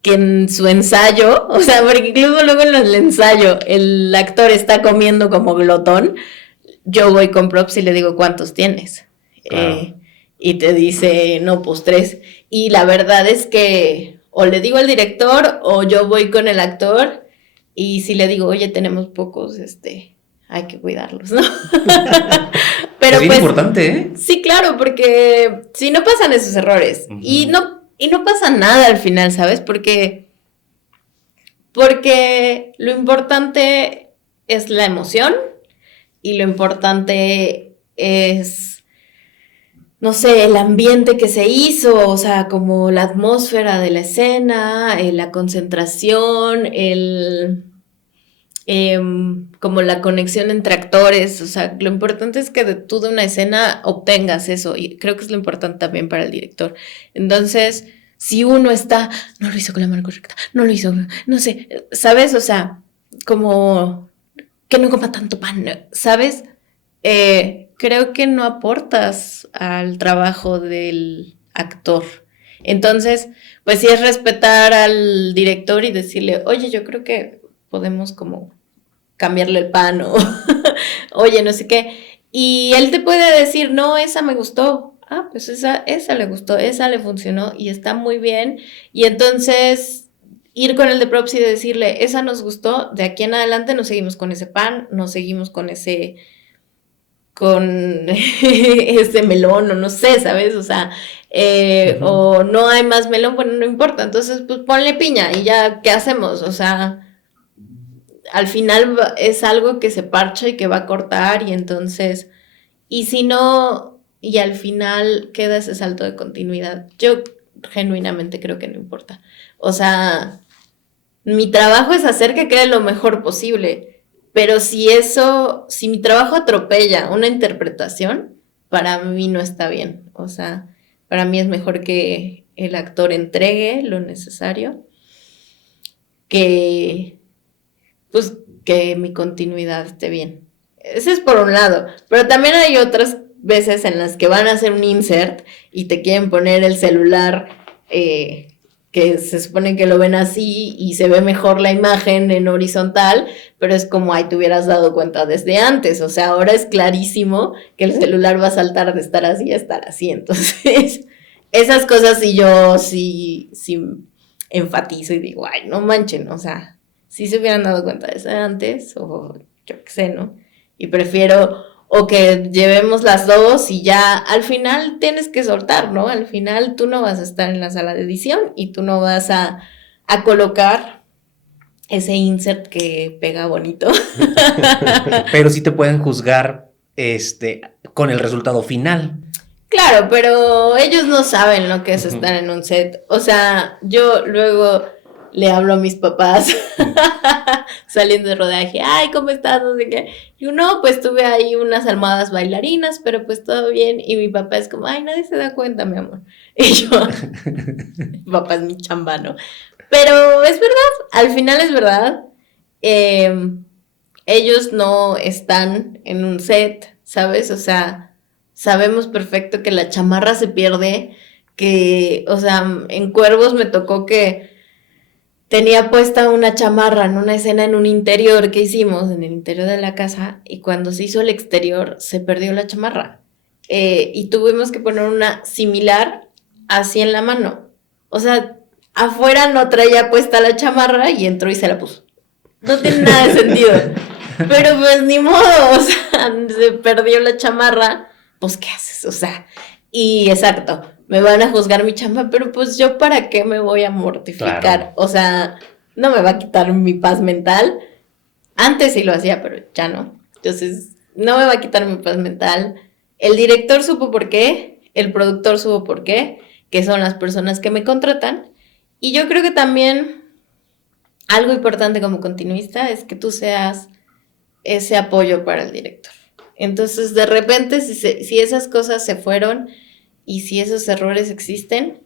que en su ensayo, o sea, porque incluso luego en el ensayo el actor está comiendo como glotón, yo voy con props y le digo, ¿cuántos tienes? Claro. Y te dice, no, pues 3. Y la verdad es que o le digo al director o yo voy con el actor y si le digo, oye, tenemos pocos, hay que cuidarlos, ¿no? Pero es bien pues, importante, ¿eh? Sí, claro, porque si no pasan esos errores y no pasa nada al final, ¿sabes? Porque lo importante es la emoción y lo importante es, no sé, el ambiente que se hizo, o sea, como la atmósfera de la escena, la concentración, como la conexión entre actores, o sea, lo importante es que tú de una escena obtengas eso y creo que es lo importante también para el director. Entonces, si uno no lo hizo con la mano correcta, no lo hizo, no sé, ¿sabes? O sea, como que no coma tanto pan, ¿sabes? Creo que no aportas al trabajo del actor. Entonces, pues sí es respetar al director y decirle, oye, yo creo que podemos como cambiarle el pan o oye, no sé qué. Y él te puede decir, no, esa me gustó. Ah, pues esa le gustó, esa le funcionó y está muy bien. Y entonces ir con el de props y decirle, esa nos gustó, de aquí en adelante nos seguimos con ese pan, nos seguimos con ese melón o no sé, ¿sabes? O sea, o no hay más melón, bueno, no importa, entonces pues ponle piña y ya, ¿qué hacemos? O sea, al final es algo que se parcha y que va a cortar y entonces, y si no, y al final queda ese salto de continuidad, yo genuinamente creo que no importa. O sea, mi trabajo es hacer que quede lo mejor posible Pero si mi trabajo atropella una interpretación, para mí no está bien. O sea, para mí es mejor que el actor entregue lo necesario, que mi continuidad esté bien. Ese es por un lado. Pero también hay otras veces en las que van a hacer un insert y te quieren poner el celular, que se supone que lo ven así y se ve mejor la imagen en horizontal, pero es como, ay, te hubieras dado cuenta desde antes. O sea, ahora es clarísimo que el celular va a saltar de estar así a estar así. Entonces, esas cosas sí enfatizo y digo, ay, no manchen, o sea, si se hubieran dado cuenta desde antes, o yo qué sé, ¿no? Y prefiero o que llevemos las dos y ya al final tienes que soltar, ¿no? Al final tú no vas a estar en la sala de edición y tú no vas a colocar ese insert que pega bonito. Pero sí te pueden juzgar con el resultado final. Claro, pero ellos no saben lo que es estar en un set. O sea, yo luego le hablo a mis papás saliendo de rodaje, ay, ¿cómo estás? No sé qué. Y no, pues tuve ahí unas almohadas bailarinas, pero pues todo bien. Y mi papá es como, ay, nadie se da cuenta, mi amor. Y yo, mi papá es mi chamba, ¿no? Pero es verdad, al final es verdad. Ellos no están en un set, ¿sabes? O sea, sabemos perfecto que la chamarra se pierde, que, o sea, en Cuervos me tocó que tenía puesta una chamarra en una escena en un interior que hicimos, en el interior de la casa, y cuando se hizo el exterior se perdió la chamarra. Y tuvimos que poner una similar así en la mano. O sea, afuera no traía puesta la chamarra y entró y se la puso. No tiene nada de sentido. Pero pues ni modo, o sea, se perdió la chamarra, pues ¿qué haces? O sea, y exacto, me van a juzgar mi chamba, pero pues yo para qué me voy a mortificar. Claro. O sea, no me va a quitar mi paz mental. Antes sí lo hacía, pero ya no. Entonces, no me va a quitar mi paz mental. El director supo por qué, el productor supo por qué, que son las personas que me contratan. Y yo creo que también algo importante como continuista es que tú seas ese apoyo para el director. Entonces, de repente, si esas cosas se fueron y si esos errores existen,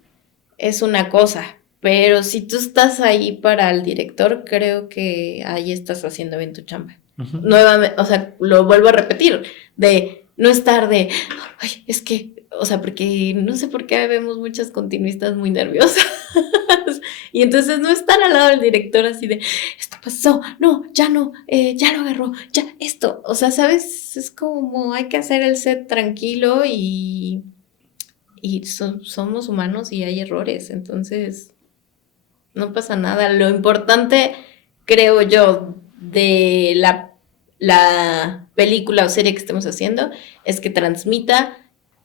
es una cosa. Pero si tú estás ahí para el director, creo que ahí estás haciendo bien tu chamba. Uh-huh. Nuevamente, o sea, lo vuelvo a repetir, de no estar de, ay, es que, o sea, porque no sé por qué vemos muchas continuistas muy nerviosas. Y entonces no estar al lado del director así de, esto pasó, no, ya lo agarró, ya esto. O sea, ¿sabes? Es como hay que hacer el set tranquilo y somos humanos y hay errores. Entonces, no pasa nada. Lo importante, creo yo, de la película o serie que estemos haciendo es que transmita,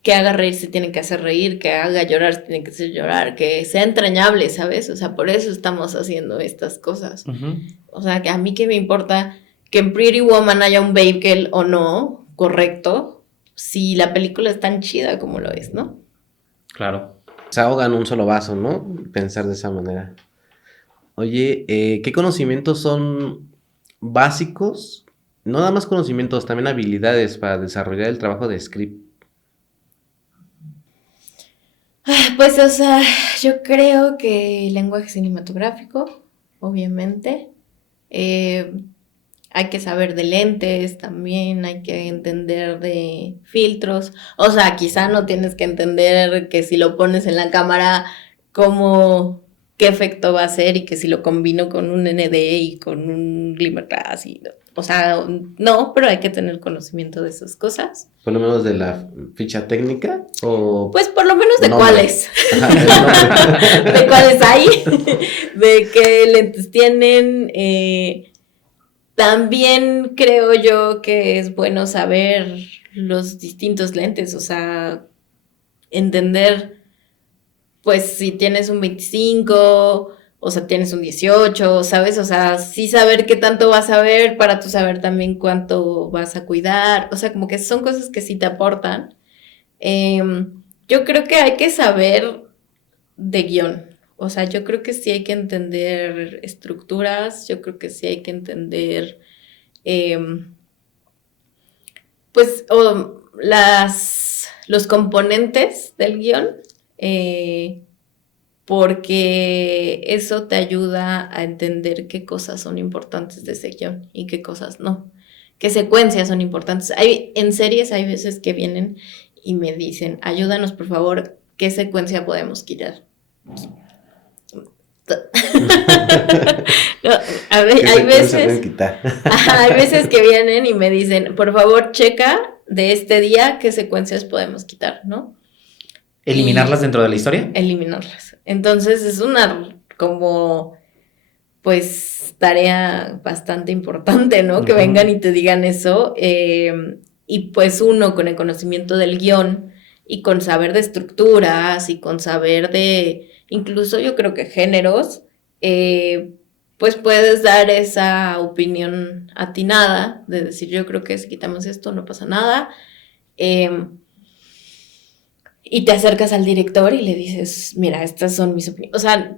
que haga reír si tiene que hacer reír, que haga llorar si tiene que hacer llorar, que sea entrañable, ¿sabes? O sea, por eso estamos haciendo estas cosas. Uh-huh. O sea, que a mí qué me importa que en Pretty Woman haya un babe girl o no, correcto, si la película es tan chida como lo es, ¿no? Claro. Se ahogan un solo vaso, ¿no? Pensar de esa manera. Oye, ¿qué conocimientos son básicos? No nada más conocimientos, también habilidades para desarrollar el trabajo de script. Pues, o sea, yo creo que el lenguaje cinematográfico, obviamente. Hay que saber de lentes también, hay que entender de filtros. O sea, quizá no tienes que entender que si lo pones en la cámara, qué efecto va a hacer y que si lo combino con un ND y con un Glimmer Glass. O sea, no, pero hay que tener conocimiento de esas cosas. Por lo menos de la ficha técnica o... Pues por lo menos de nombre. cuáles. Ajá, De cuáles hay, de qué lentes tienen. También creo yo que es bueno saber los distintos lentes, o sea, entender, pues si tienes un 25, o sea, tienes un 18, ¿sabes? O sea, sí saber qué tanto vas a ver para tú saber también cuánto vas a cuidar, o sea, como que son cosas que sí te aportan. Yo creo que hay que saber de guión. O sea, yo creo que sí hay que entender estructuras, yo creo que sí hay que entender pues los componentes del guión, porque eso te ayuda a entender qué cosas son importantes de ese guión y qué cosas no, qué secuencias son importantes. En series hay veces que vienen y me dicen, ayúdanos por favor, ¿qué secuencia podemos quitar? No, hay veces que vienen y me dicen, por favor, checa de este día qué secuencias podemos quitar, ¿no? ¿Eliminarlas dentro de la historia? Eliminarlas. Entonces es una como pues tarea bastante importante, ¿no? Que vengan y te digan eso. Y pues uno con el conocimiento del guión y con saber de estructuras y con saber de incluso yo creo que géneros, pues puedes dar esa opinión atinada de decir, yo creo que si quitamos esto no pasa nada. Y te acercas al director y le dices, mira, estas son mis opiniones. O sea,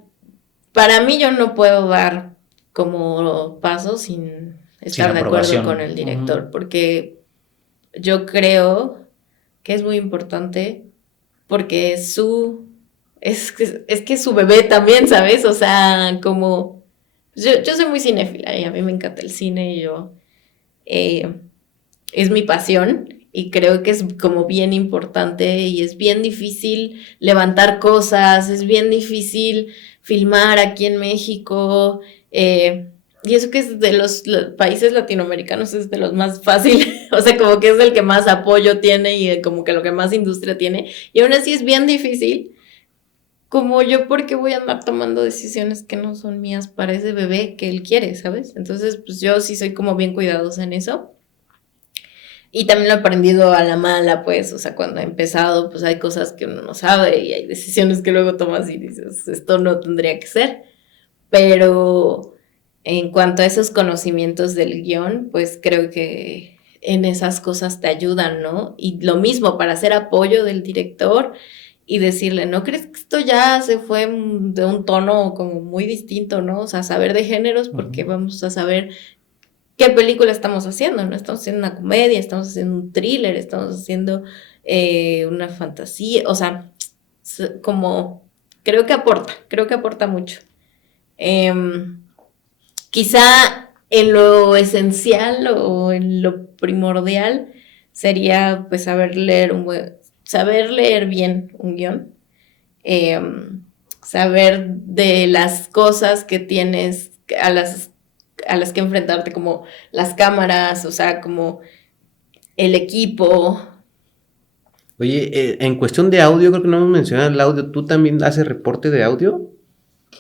para mí yo no puedo dar como paso sin estar de acuerdo con el director, porque yo creo que es muy importante porque es que es su bebé también, ¿sabes? O sea, como yo soy muy cinéfila y a mí me encanta el cine y es mi pasión y creo que es como bien importante y es bien difícil levantar cosas, es bien difícil filmar aquí en México, y eso que es de los países latinoamericanos es de los más fáciles, o sea, como que es el que más apoyo tiene y como que lo que más industria tiene, y aún así es bien difícil, como yo porque voy a andar tomando decisiones que no son mías para ese bebé que él quiere, ¿sabes? Entonces, pues yo sí soy como bien cuidadosa en eso. Y también lo he aprendido a la mala, pues, o sea, cuando he empezado, pues hay cosas que uno no sabe y hay decisiones que luego tomas y dices, esto no tendría que ser. Pero en cuanto a esos conocimientos del guión, pues creo que en esas cosas te ayudan, ¿no? Y lo mismo para hacer apoyo del director y decirle, ¿no crees que esto ya se fue de un tono como muy distinto, ¿no? O sea, saber de géneros porque vamos a saber qué película estamos haciendo, ¿no? Estamos haciendo una comedia, estamos haciendo un thriller, estamos haciendo una fantasía, o sea, como creo que aporta mucho. Quizá en lo esencial o en lo primordial sería pues saber leer bien un guión, saber de las cosas que tienes a las que enfrentarte, como las cámaras, o sea, como el equipo. Oye, en cuestión de audio, creo que no hemos mencionado el audio. ¿Tú también haces reporte de audio?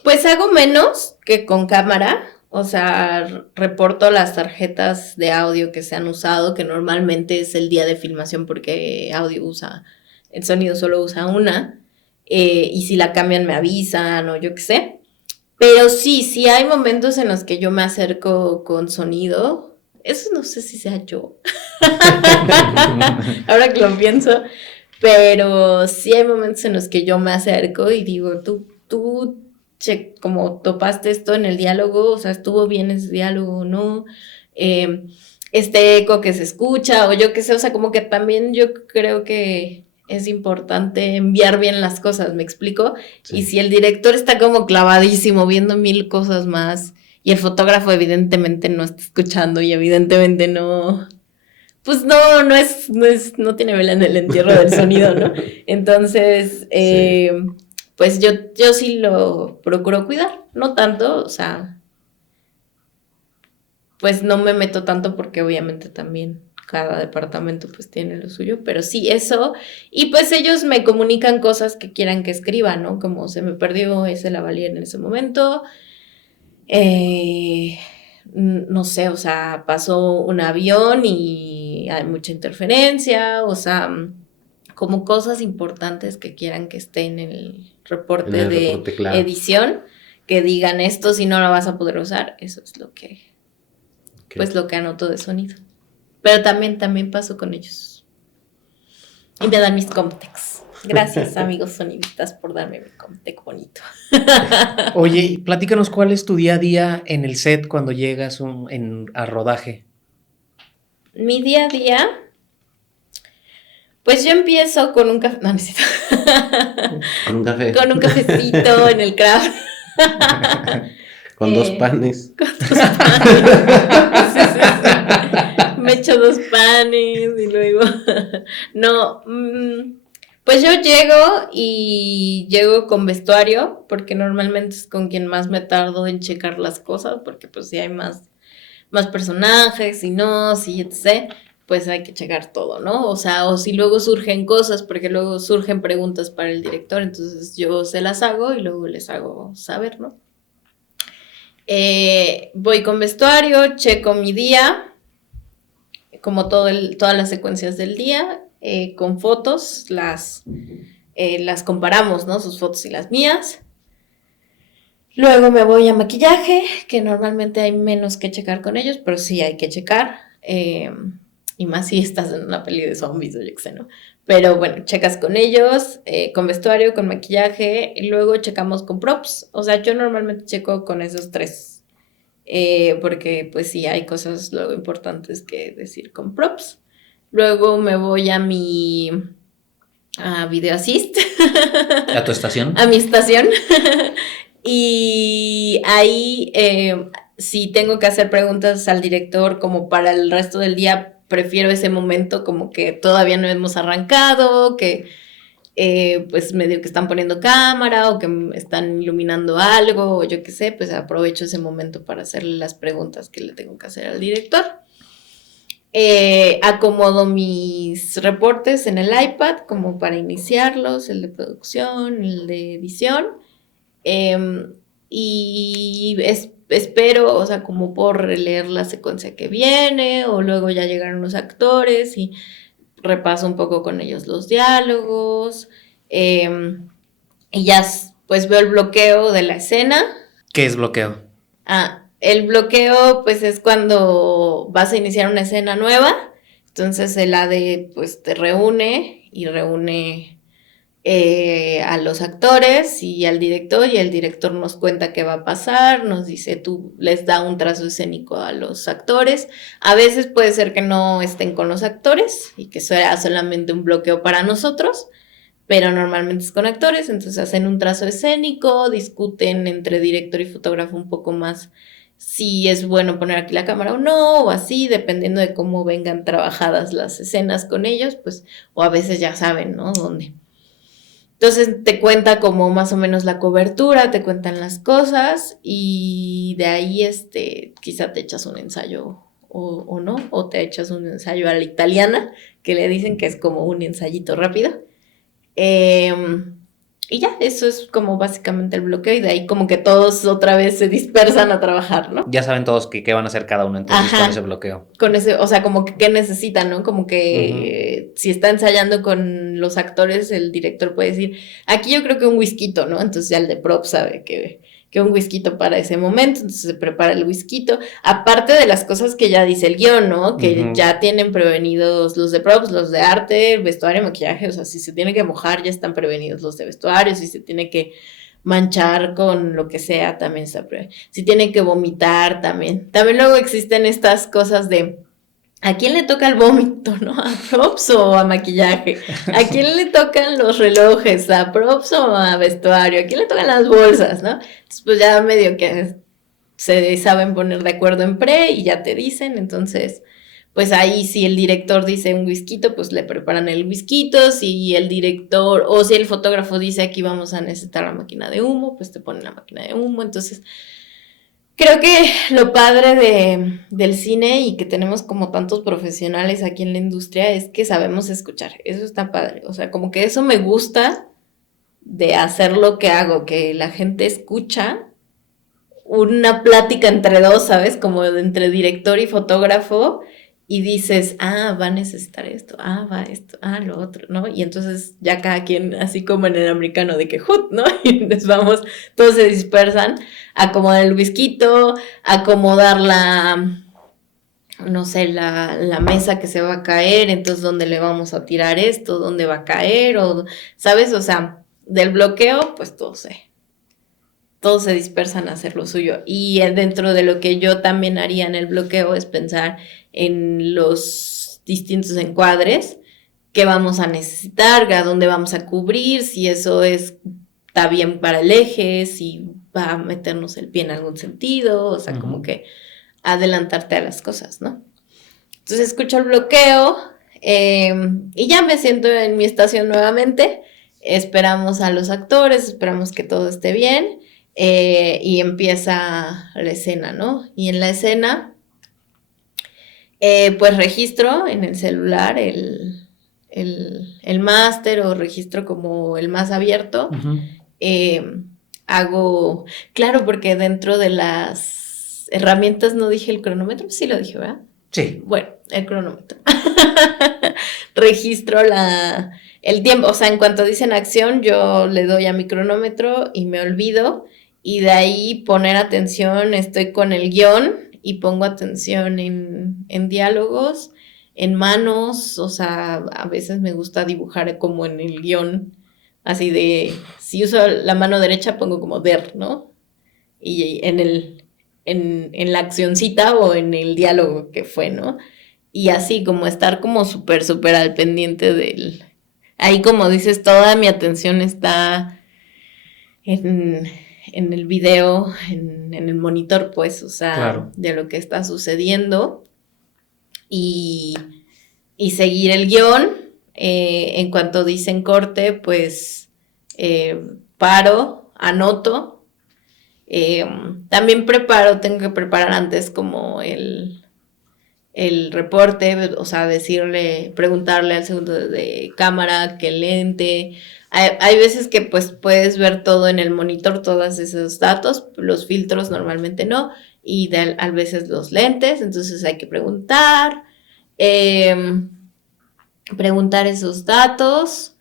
Pues hago menos que con cámara, o sea, reporto las tarjetas de audio que se han usado, que normalmente es el día de filmación porque el sonido solo usa una, y si la cambian me avisan o yo qué sé. Pero sí hay momentos en los que yo me acerco con sonido. Eso no sé si sea yo. Ahora que lo pienso. Pero sí hay momentos en los que yo me acerco y digo, tú como topaste esto en el diálogo, o sea, estuvo bien ese diálogo o no. Este eco que se escucha o yo qué sé, o sea, como que también yo creo que es importante enviar bien las cosas, ¿me explico? Sí. Y si el director está como clavadísimo viendo 1000 cosas más y el fotógrafo evidentemente no está escuchando y evidentemente no, pues no tiene vela en el entierro del sonido, ¿no? Entonces, sí. Pues yo sí lo procuro cuidar, no tanto, o sea, pues no me meto tanto porque obviamente también cada departamento pues tiene lo suyo, pero sí eso, y pues ellos me comunican cosas que quieran que escriba, ¿no? Como se me perdió ese lavalier en ese momento, no sé, o sea, pasó un avión y hay mucha interferencia, o sea, como cosas importantes que quieran que estén en el reporte de claro. Edición, que digan esto si no lo vas a poder usar, eso es lo que, okay. Pues lo que anoto de sonido. Pero también paso con ellos. Y me dan mis Comtex. Gracias, amigos sonidistas, por darme mi Comtec bonito. Oye, platícanos cuál es tu día a día en el set cuando llegas a rodaje. mi día a día, pues yo empiezo con un café, no necesito. Con un café. Con un cafecito en el craft. Con 2 panes. Con 2 panes. Sí. Me echo 2 panes y luego. No, pues yo llego con vestuario, porque normalmente es con quien más me tardo en checar las cosas, porque pues si hay más personajes, si no, si etc., pues hay que checar todo, ¿no? O sea, o si luego surgen cosas, porque luego surgen preguntas para el director, entonces yo se las hago y luego les hago saber, ¿no? Voy con vestuario, checo mi día, como todas las secuencias del día, con fotos, las comparamos, ¿no? Sus fotos y las mías. Luego me voy a maquillaje, que normalmente hay menos que checar con ellos, pero sí hay que checar. Y más si estás en una peli de zombies o yo qué sé, ¿no? Pero bueno, checas con ellos, con vestuario, con maquillaje, y luego checamos con props. O sea, yo normalmente checo con esos 3, porque pues sí hay cosas luego importantes que decir con props. Luego me voy a Video Assist. ¿A tu estación? A mi estación. Y ahí, si tengo que hacer preguntas al director como para el resto del día, prefiero ese momento como que todavía no hemos arrancado, que pues medio que están poniendo cámara o que están iluminando algo o yo qué sé, pues aprovecho ese momento para hacerle las preguntas que le tengo que hacer al director. Acomodo mis reportes en el iPad como para iniciarlos, el de producción, el de edición. Y espero, o sea, como por releer la secuencia que viene, o luego ya llegaron los actores y repaso un poco con ellos los diálogos, y ya pues veo el bloqueo de la escena. ¿Qué es bloqueo? El bloqueo pues es cuando vas a iniciar una escena nueva, entonces el AD pues te reúne a los actores y al director, y el director nos cuenta qué va a pasar, nos dice, les da un trazo escénico a los actores. A veces puede ser que no estén con los actores y que sea solamente un bloqueo para nosotros, pero normalmente es con actores, entonces hacen un trazo escénico, discuten entre director y fotógrafo un poco más si es bueno poner aquí la cámara o no, o así, dependiendo de cómo vengan trabajadas las escenas con ellos, pues, o a veces ya saben, ¿no? Dónde. Entonces te cuenta como más o menos la cobertura, te cuentan las cosas y de ahí quizá te echas un ensayo o no, o te echas un ensayo a la italiana, que le dicen que es como un ensayito rápido. Y ya, eso es como básicamente el bloqueo, y de ahí como que todos otra vez se dispersan a trabajar, ¿no? Ya saben todos qué van a hacer cada uno entonces. Ajá. Con ese bloqueo. Con ese, o sea, como que qué necesitan, ¿no? Como que si está ensayando con los actores, el director puede decir, aquí yo creo que un whisky, ¿no? Entonces ya el de prop sabe que un whisky para ese momento, entonces se prepara el whisky, aparte de las cosas que ya dice el guión, ¿no? Que ya tienen prevenidos los de props, los de arte, vestuario, maquillaje, o sea, si se tiene que mojar ya están prevenidos los de vestuario, si se tiene que manchar con lo que sea, también está prevenido, si tiene que vomitar también luego existen estas cosas de ¿a quién le toca el vómito, no? ¿A props o a maquillaje? ¿A quién le tocan los relojes? ¿A props o a vestuario? ¿A quién le tocan las bolsas, no? Entonces, pues ya medio que se saben poner de acuerdo en pre y ya te dicen, entonces, pues ahí si el director dice un whisky, pues le preparan el whisky, si el director o si el fotógrafo dice aquí vamos a necesitar la máquina de humo, pues te ponen la máquina de humo, entonces creo que lo padre del cine y que tenemos como tantos profesionales aquí en la industria es que sabemos escuchar. Eso está padre. O sea, como que eso me gusta de hacer lo que hago, que la gente escucha una plática entre dos, ¿sabes? Como entre director y fotógrafo, y dices, va a necesitar esto, va esto, lo otro, ¿no? Y entonces ya cada quien, así como en el americano de que hoot, ¿no? Y nos vamos, todos se dispersan, acomodar el whisky, acomodar no sé, la mesa que se va a caer, entonces dónde le vamos a tirar esto, dónde va a caer, o, ¿sabes? O sea, del bloqueo, pues todos se dispersan a hacer lo suyo. Y dentro de lo que yo también haría en el bloqueo es pensar en los distintos encuadres, qué vamos a necesitar, a dónde vamos a cubrir, si eso está bien para el eje, si va a meternos el pie en algún sentido, o sea, como que adelantarte a las cosas, ¿no? Entonces escucho el bloqueo y ya me siento en mi estación nuevamente, esperamos a los actores, esperamos que todo esté bien y empieza la escena, ¿no? Y en la escena, pues registro en el celular el máster o registro como el más abierto. Hago, claro, porque dentro de las herramientas no dije el cronómetro, sí lo dije, ¿verdad? Sí. Bueno, el cronómetro. Registro el tiempo, o sea, en cuanto dicen acción, yo le doy a mi cronómetro y me olvido, y de ahí poner atención, estoy con el guión y pongo atención en diálogos, en manos, o sea, a veces me gusta dibujar como en el guión, así de, si uso la mano derecha pongo como der, ¿no? Y en la accioncita o en el diálogo que fue, ¿no? Y así como estar como súper, súper al pendiente del... Ahí como dices, toda mi atención está en el video, en el monitor, pues, o sea, claro, de lo que está sucediendo y seguir el guión. En cuanto dicen corte, pues paro, anoto. También tengo que preparar antes como el reporte, o sea, preguntarle al segundo de cámara, qué lente. Hay veces que pues puedes ver todo en el monitor, todos esos datos, los filtros normalmente no, y a veces los lentes, entonces hay que preguntar esos datos,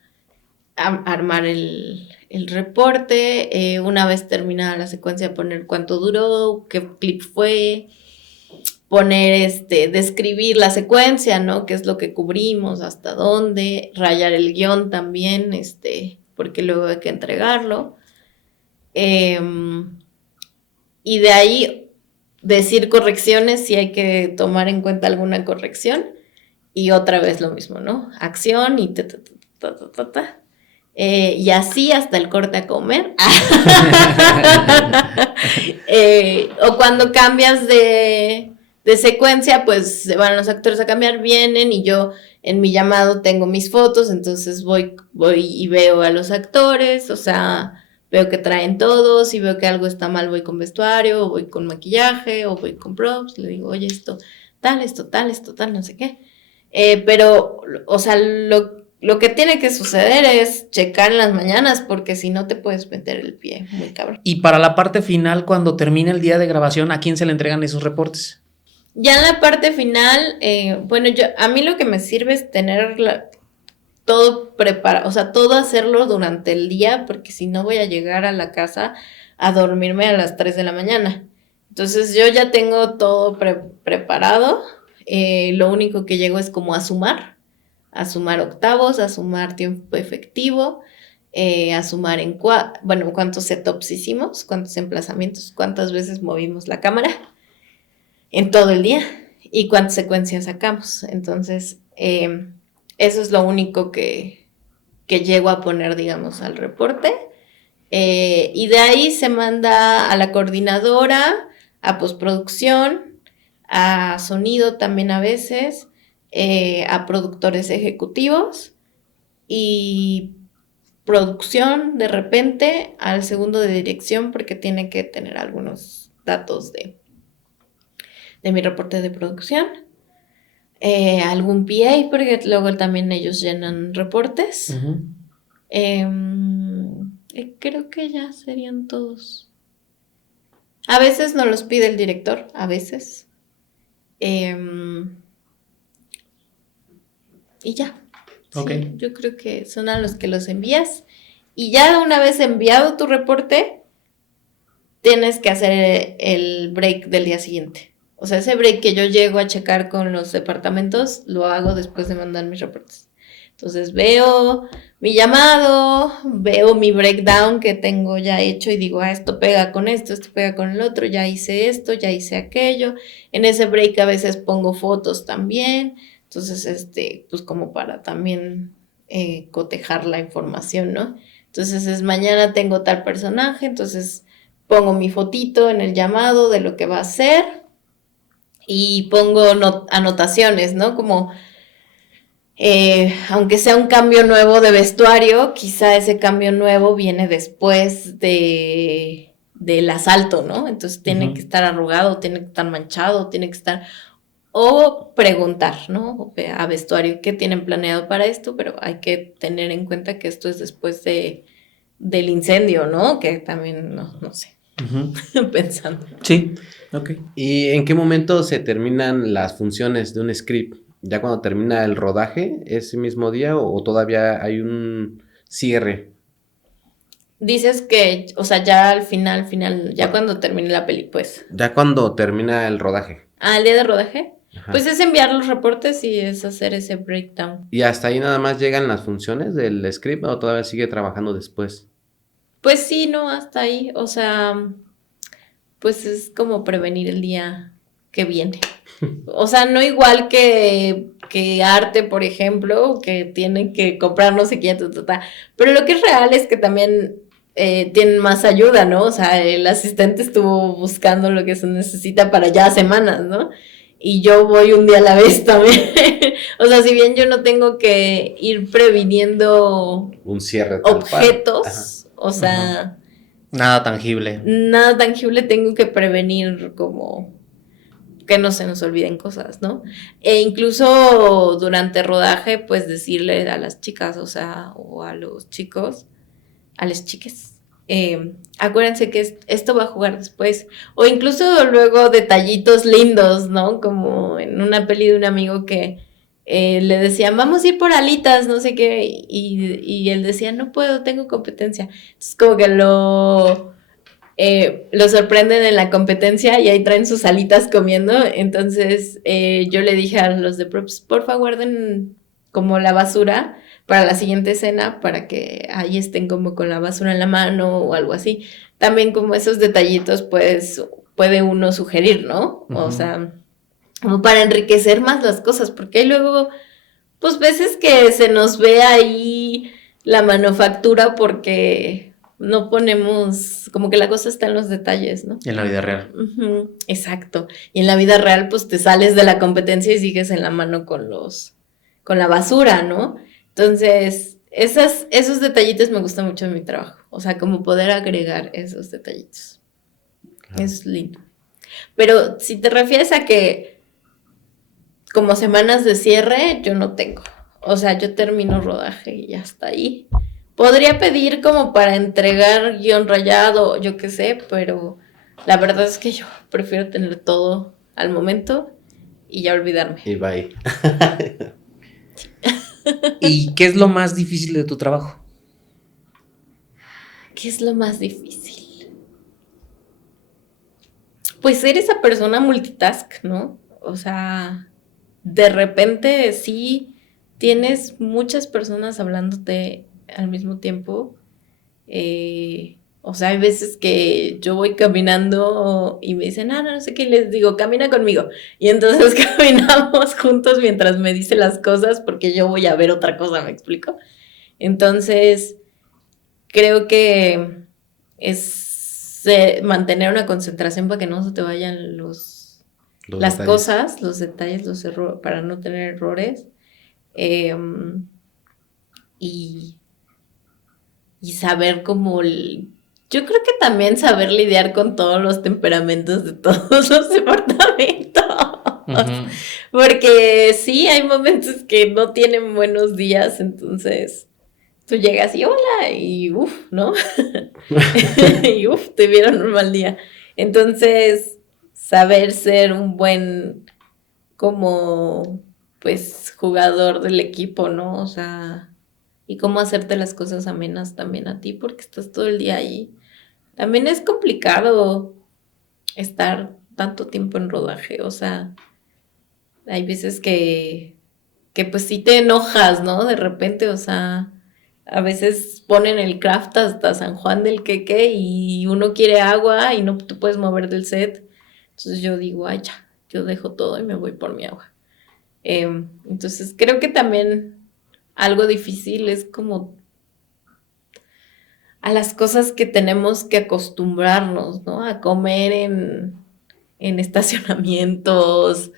armar el reporte, una vez terminada la secuencia poner cuánto duró, qué clip fue, poner describir la secuencia, ¿no? Qué es lo que cubrimos, hasta dónde, rayar el guión también, porque luego hay que entregarlo. Y de ahí decir correcciones si hay que tomar en cuenta alguna corrección. Y otra vez lo mismo, ¿no? Acción y y así hasta el corte a comer. O cuando cambias de secuencia, pues se van los actores a cambiar, vienen y yo en mi llamado tengo mis fotos, entonces voy y veo a los actores, o sea, veo que traen todos, y veo que algo está mal, voy con vestuario, o voy con maquillaje, o voy con props, le digo, oye, esto tal, no sé qué. Pero, o sea, lo que tiene que suceder es checar en las mañanas, porque si no te puedes meter el pie, muy cabrón. Y para la parte final, cuando termine el día de grabación, ¿a quién se le entregan esos reportes? Ya en la parte final, bueno, a mí lo que me sirve es tener todo preparado, o sea, todo hacerlo durante el día, porque si no voy a llegar a la casa a dormirme a las 3 de la mañana. Entonces yo ya tengo todo preparado, lo único que llego es como a sumar octavos, a sumar tiempo efectivo, a sumar cuántos setups hicimos, cuántos emplazamientos, cuántas veces movimos la cámara en todo el día y cuántas secuencias sacamos. Entonces, eso es lo único que llego a poner, digamos, al reporte. Y de ahí se manda a la coordinadora, a postproducción, a sonido también a veces, a productores ejecutivos y producción de repente al segundo de dirección, porque tiene que tener algunos datos de mi reporte de producción, algún PA, porque luego también ellos llenan reportes. Creo que ya serían todos. A veces nos los pide el director, a veces. Y ya. Okay. Sí, yo creo que son a los que los envías. Y ya una vez enviado tu reporte, tienes que hacer el break del día siguiente. O sea, ese break que yo llego a checar con los departamentos, lo hago después de mandar mis reportes. Entonces veo mi llamado, veo mi breakdown que tengo ya hecho y digo, esto pega con esto pega con el otro, ya hice esto, ya hice aquello. En ese break a veces pongo fotos también. Entonces, pues como para también cotejar la información, ¿no? Entonces es mañana tengo tal personaje, entonces pongo mi fotito en el llamado de lo que va a ser y pongo anotaciones, ¿no? Como aunque sea un cambio nuevo de vestuario, quizá ese cambio nuevo viene después del asalto, ¿no? Entonces tiene que estar arrugado, tiene que estar manchado, tiene que estar... O preguntar, ¿no? A vestuario qué tienen planeado para esto, pero hay que tener en cuenta que esto es después del incendio, ¿no? Que también, no sé, pensando. Sí, ok. ¿Y en qué momento se terminan las funciones de un script? ¿Ya cuando termina el rodaje ese mismo día o todavía hay un cierre? Dices que, o sea, ya al final, ya cuando termine la peli, pues. Ya cuando termina el rodaje. ¿El día de rodaje? Ajá. Pues es enviar los reportes y es hacer ese breakdown. ¿Y hasta ahí nada más llegan las funciones del script o todavía sigue trabajando después? Pues sí, no, hasta ahí. O sea, pues es como prevenir el día que viene. O sea, no igual que arte, por ejemplo, que tienen que comprar no sé qué, pero lo que es real es que también tienen más ayuda, ¿no? O sea, el asistente estuvo buscando lo que se necesita para ya semanas, ¿no? Y yo voy un día a la vez también. O sea, si bien yo no tengo que ir previniendo Un cierre tal objetos, o sea... Nada tangible. Nada tangible, tengo que prevenir como que no se nos olviden cosas, ¿no? E incluso durante rodaje, pues decirle a las chicas, o sea, o a los chicos, a las chiques, acuérdense que esto va a jugar después. O incluso luego detallitos lindos, ¿no? Como en una peli de un amigo que le decían, vamos a ir por alitas, no sé qué, y él decía, no puedo, tengo competencia. Entonces como que lo sorprenden en la competencia y ahí traen sus alitas comiendo. Entonces yo le dije a los de props, porfa guarden como la basura para la siguiente escena, para que ahí estén como con la basura en la mano o algo así. También como esos detallitos pues puede uno sugerir, ¿no? O sea, como para enriquecer más las cosas, porque hay luego pues veces que se nos ve ahí la manufactura porque no ponemos, como que la cosa está en los detalles, ¿no? En la vida real. Exacto. Y en la vida real, pues te sales de la competencia y sigues en la mano con la basura, ¿no? Entonces, esos detallitos me gustan mucho en mi trabajo. O sea, como poder agregar esos detallitos. Es lindo. Pero si te refieres a que como semanas de cierre, yo no tengo. O sea, yo termino rodaje y ya está ahí. Podría pedir como para entregar guión rayado, yo qué sé, pero la verdad es que yo prefiero tener todo al momento y ya olvidarme. Y bye. ¿Y qué es lo más difícil de tu trabajo? ¿Qué es lo más difícil? Pues ser esa persona multitask, ¿no? O sea, de repente sí tienes muchas personas hablándote al mismo tiempo. O sea, hay veces que yo voy caminando y me dicen, no sé qué, y les digo, camina conmigo. Y entonces caminamos juntos mientras me dice las cosas porque yo voy a ver otra cosa, ¿me explico? Entonces, creo que es mantener una concentración para que no se te vayan las detalles. Cosas, los detalles, los errores, para no tener errores. Y saber cómo... Yo creo que también saber lidiar con todos los temperamentos de todos los departamentos. Porque sí, hay momentos que no tienen buenos días, entonces tú llegas y hola, y ¿no? Y te vieron un mal día. Entonces, saber ser un buen, como, pues, jugador del equipo, ¿no? O sea, y cómo hacerte las cosas amenas también a ti, porque estás todo el día ahí. También es complicado estar tanto tiempo en rodaje, o sea, hay veces que que pues sí te enojas, ¿no? De repente, o sea, a veces ponen el craft hasta San Juan del Queque y uno quiere agua y no te puedes mover del set. Entonces yo digo, ay, ya, yo dejo todo y me voy por mi agua. Entonces creo que también algo difícil es como a las cosas que tenemos que acostumbrarnos, ¿no? A comer en estacionamientos,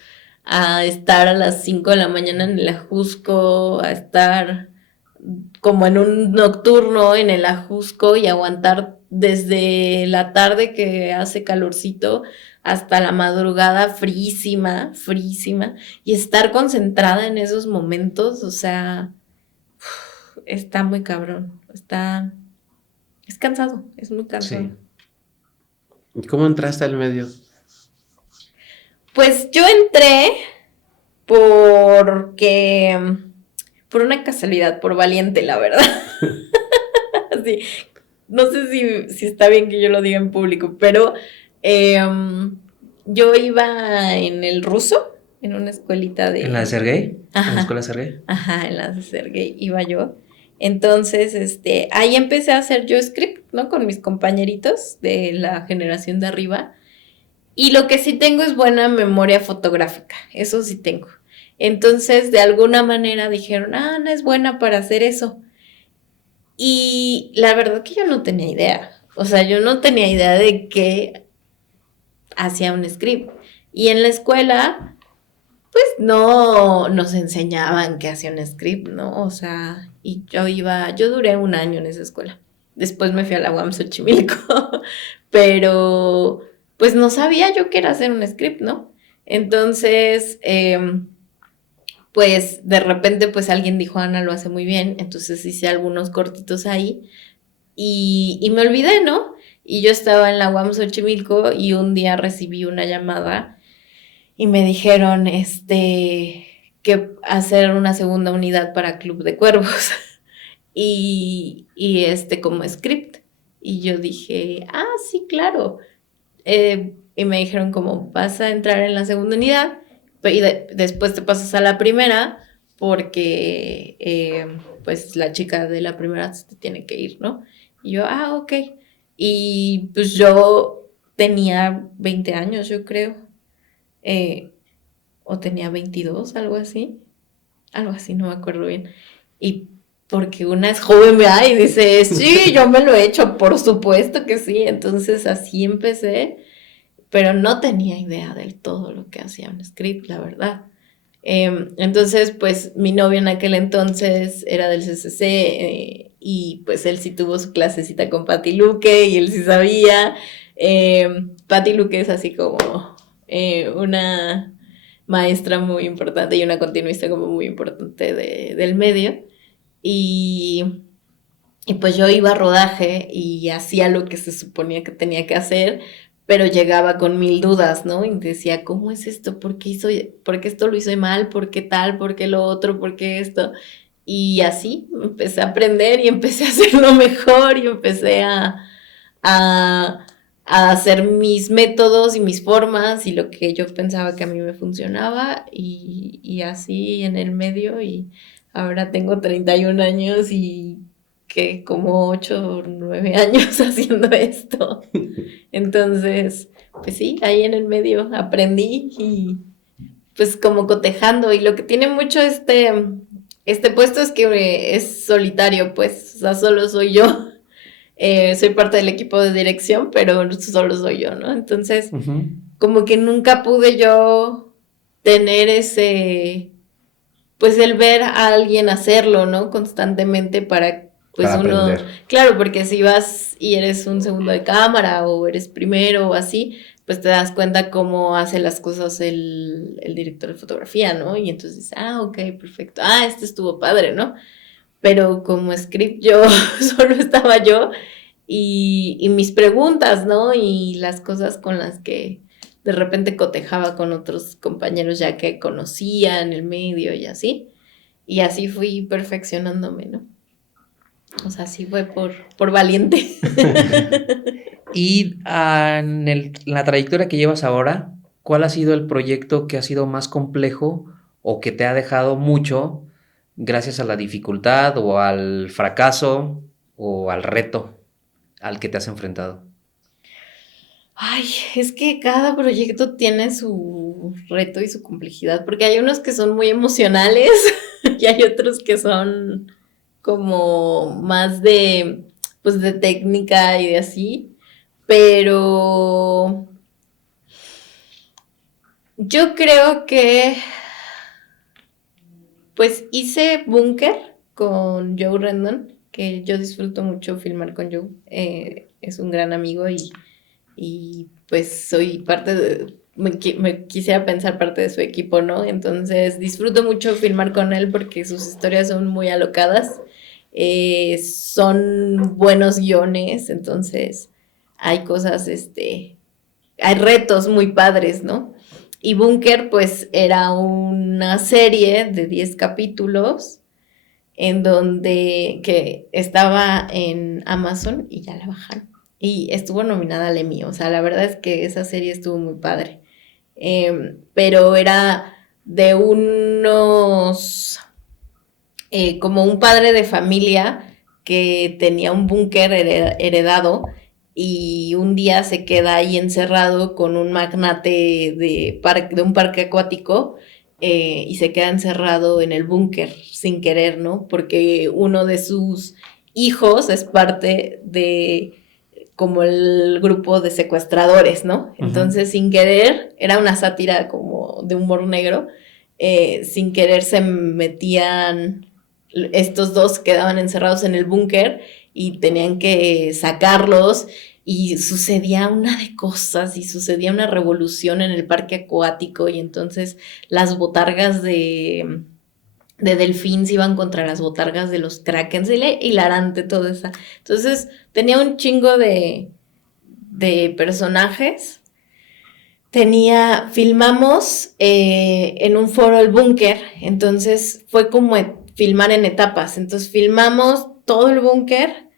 a estar a las 5 de la mañana en el Ajusco, a estar como en un nocturno en el Ajusco y aguantar desde la tarde que hace calorcito hasta la madrugada frísima, frísima, y estar concentrada en esos momentos, o sea, está muy cabrón, es cansado, es muy cansado. Sí. ¿Y cómo entraste al medio? Pues yo entré porque, por una casualidad, por valiente, la verdad. Sí, no sé si está bien que yo lo diga en público, pero yo iba en el ruso, en una escuelita de... ¿En la de Sergey? Ajá. ¿En la escuela de Sergey? Ajá, en la de Sergey iba yo. Entonces, ahí empecé a hacer yo script, ¿no? Con mis compañeritos de la generación de arriba. Y lo que sí tengo es buena memoria fotográfica, eso sí tengo. Entonces, de alguna manera dijeron, Ana es buena para hacer eso. Y la verdad que yo no tenía idea. O sea, yo no tenía idea de que hacía un script. Y en la escuela, pues no nos enseñaban que hacía un script, ¿no? O sea, y yo duré 1 año en esa escuela. Después me fui a la UAM Xochimilco, pero pues no sabía yo qué era hacer un script, ¿no? Entonces, pues de repente pues alguien dijo, Ana lo hace muy bien, entonces hice algunos cortitos ahí y me olvidé, ¿no? Y yo estaba en la UAM Xochimilco y un día recibí una llamada y me dijeron, que hacer una segunda unidad para Club de Cuervos y como script. Y yo dije, sí, claro. Y me dijeron como, vas a entrar en la segunda unidad y después te pasas a la primera porque pues la chica de la primera se te tiene que ir, ¿no? Y yo, ok. Y pues yo tenía 20 años, yo creo. O tenía 22, algo así, no me acuerdo bien. Y porque una es joven, ¿verdad? Y dice, sí, yo me lo he hecho, por supuesto que sí. Entonces así empecé, pero no tenía idea del todo lo que hacía un script, la verdad. Entonces, pues mi novio en aquel entonces era del CCC y pues él sí tuvo su clasecita con Patti Luque y él sí sabía. Patti Luque es así como una maestra muy importante y una continuista como muy importante del medio. Y pues yo iba a rodaje y hacía lo que se suponía que tenía que hacer, pero llegaba con 1000 dudas, ¿no? Y decía, ¿cómo es esto? ¿Por qué esto lo hice mal? ¿Por qué tal? ¿Por qué lo otro? ¿Por qué esto? Y así empecé a aprender y empecé a hacerlo mejor y empecé a hacer mis métodos y mis formas y lo que yo pensaba que a mí me funcionaba y así en el medio y ahora tengo 31 años y que como 8 o 9 años haciendo esto. Entonces, pues sí, ahí en el medio aprendí y pues como cotejando y lo que tiene mucho este puesto es que es solitario, pues, o sea, solo soy yo. Soy parte del equipo de dirección, pero solo soy yo, ¿no? Entonces, como que nunca pude yo tener pues el ver a alguien hacerlo, ¿no? Constantemente para uno... aprender. Claro, porque si vas y eres un segundo de cámara o eres primero o así, pues te das cuenta cómo hace las cosas el director de fotografía, ¿no? Y entonces dices, ok, perfecto. Este estuvo padre, ¿no? Pero como script yo solo estaba yo y mis preguntas, ¿no? Y las cosas con las que de repente cotejaba con otros compañeros ya que conocían el medio y así. Y así fui perfeccionándome, ¿no? O sea, sí fue por valiente. Y en la trayectoria que llevas ahora, ¿cuál ha sido el proyecto que ha sido más complejo o que te ha dejado mucho gracias a la dificultad o al fracaso o al reto al que te has enfrentado? Ay, es que cada proyecto tiene su reto y su complejidad, porque hay unos que son muy emocionales y hay otros que son como más de, pues de técnica y de así, pero yo creo que pues hice Búnker con Joe Rendon, que yo disfruto mucho filmar con Joe, es un gran amigo y pues soy parte de, me quisiera pensar parte de su equipo, ¿no? Entonces disfruto mucho filmar con él porque sus historias son muy alocadas, son buenos guiones, entonces hay cosas, hay retos muy padres, ¿no? Y Búnker, pues, era una serie de 10 capítulos en donde que estaba en Amazon y ya la bajaron. Y estuvo nominada al Emmy, o sea, la verdad es que esa serie estuvo muy padre. Pero era de unos, como un padre de familia que tenía un búnker heredado y un día se queda ahí encerrado con un magnate de un parque acuático, y se queda encerrado en el búnker sin querer, ¿no? Porque uno de sus hijos es parte de como el grupo de secuestradores, ¿no? Entonces, sin querer, era una sátira como de humor negro, sin querer se metían, estos dos quedaban encerrados en el búnker y tenían que sacarlos y sucedía una de cosas y sucedía una revolución en el parque acuático y entonces las botargas de delfín se iban contra las botargas de los krakens, hilarante todo eso. Entonces tenía un chingo de personajes. Filmamos en un foro el búnker, entonces fue como filmar en etapas. Entonces filmamos todo el búnker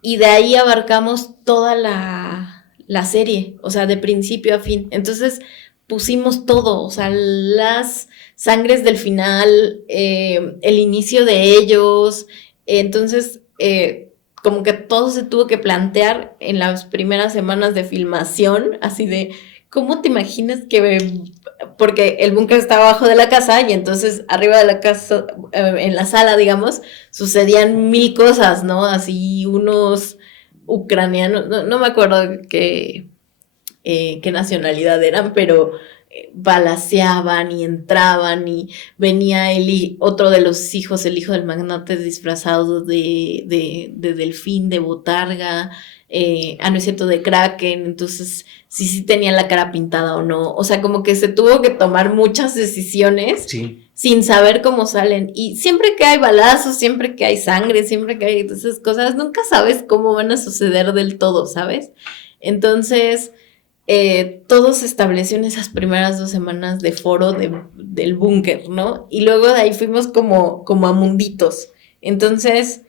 y de ahí abarcamos toda la serie, o sea, de principio a fin. Entonces pusimos todo, o sea, las sangres del final, el inicio de ellos, entonces como que todo se tuvo que plantear en las primeras semanas de filmación, así de, ¿cómo te imaginas que porque el búnker estaba abajo de la casa y entonces arriba de la casa, en la sala, digamos, sucedían mil cosas, ¿no? Así unos ucranianos, no me acuerdo qué nacionalidad eran, pero balaceaban y entraban y venía otro de los hijos, el hijo del magnate disfrazado de delfín, de botarga, no es cierto, de kraken, entonces sí tenían la cara pintada o no, o sea, como que se tuvo que tomar muchas decisiones. Sí. Sin saber cómo salen, y siempre que hay balazos, siempre que hay sangre, siempre que hay esas cosas, nunca sabes cómo van a suceder del todo, ¿sabes? Entonces, todo se estableció en esas primeras 2 semanas de foro del búnker, ¿no? Y luego de ahí fuimos como a munditos. Entonces,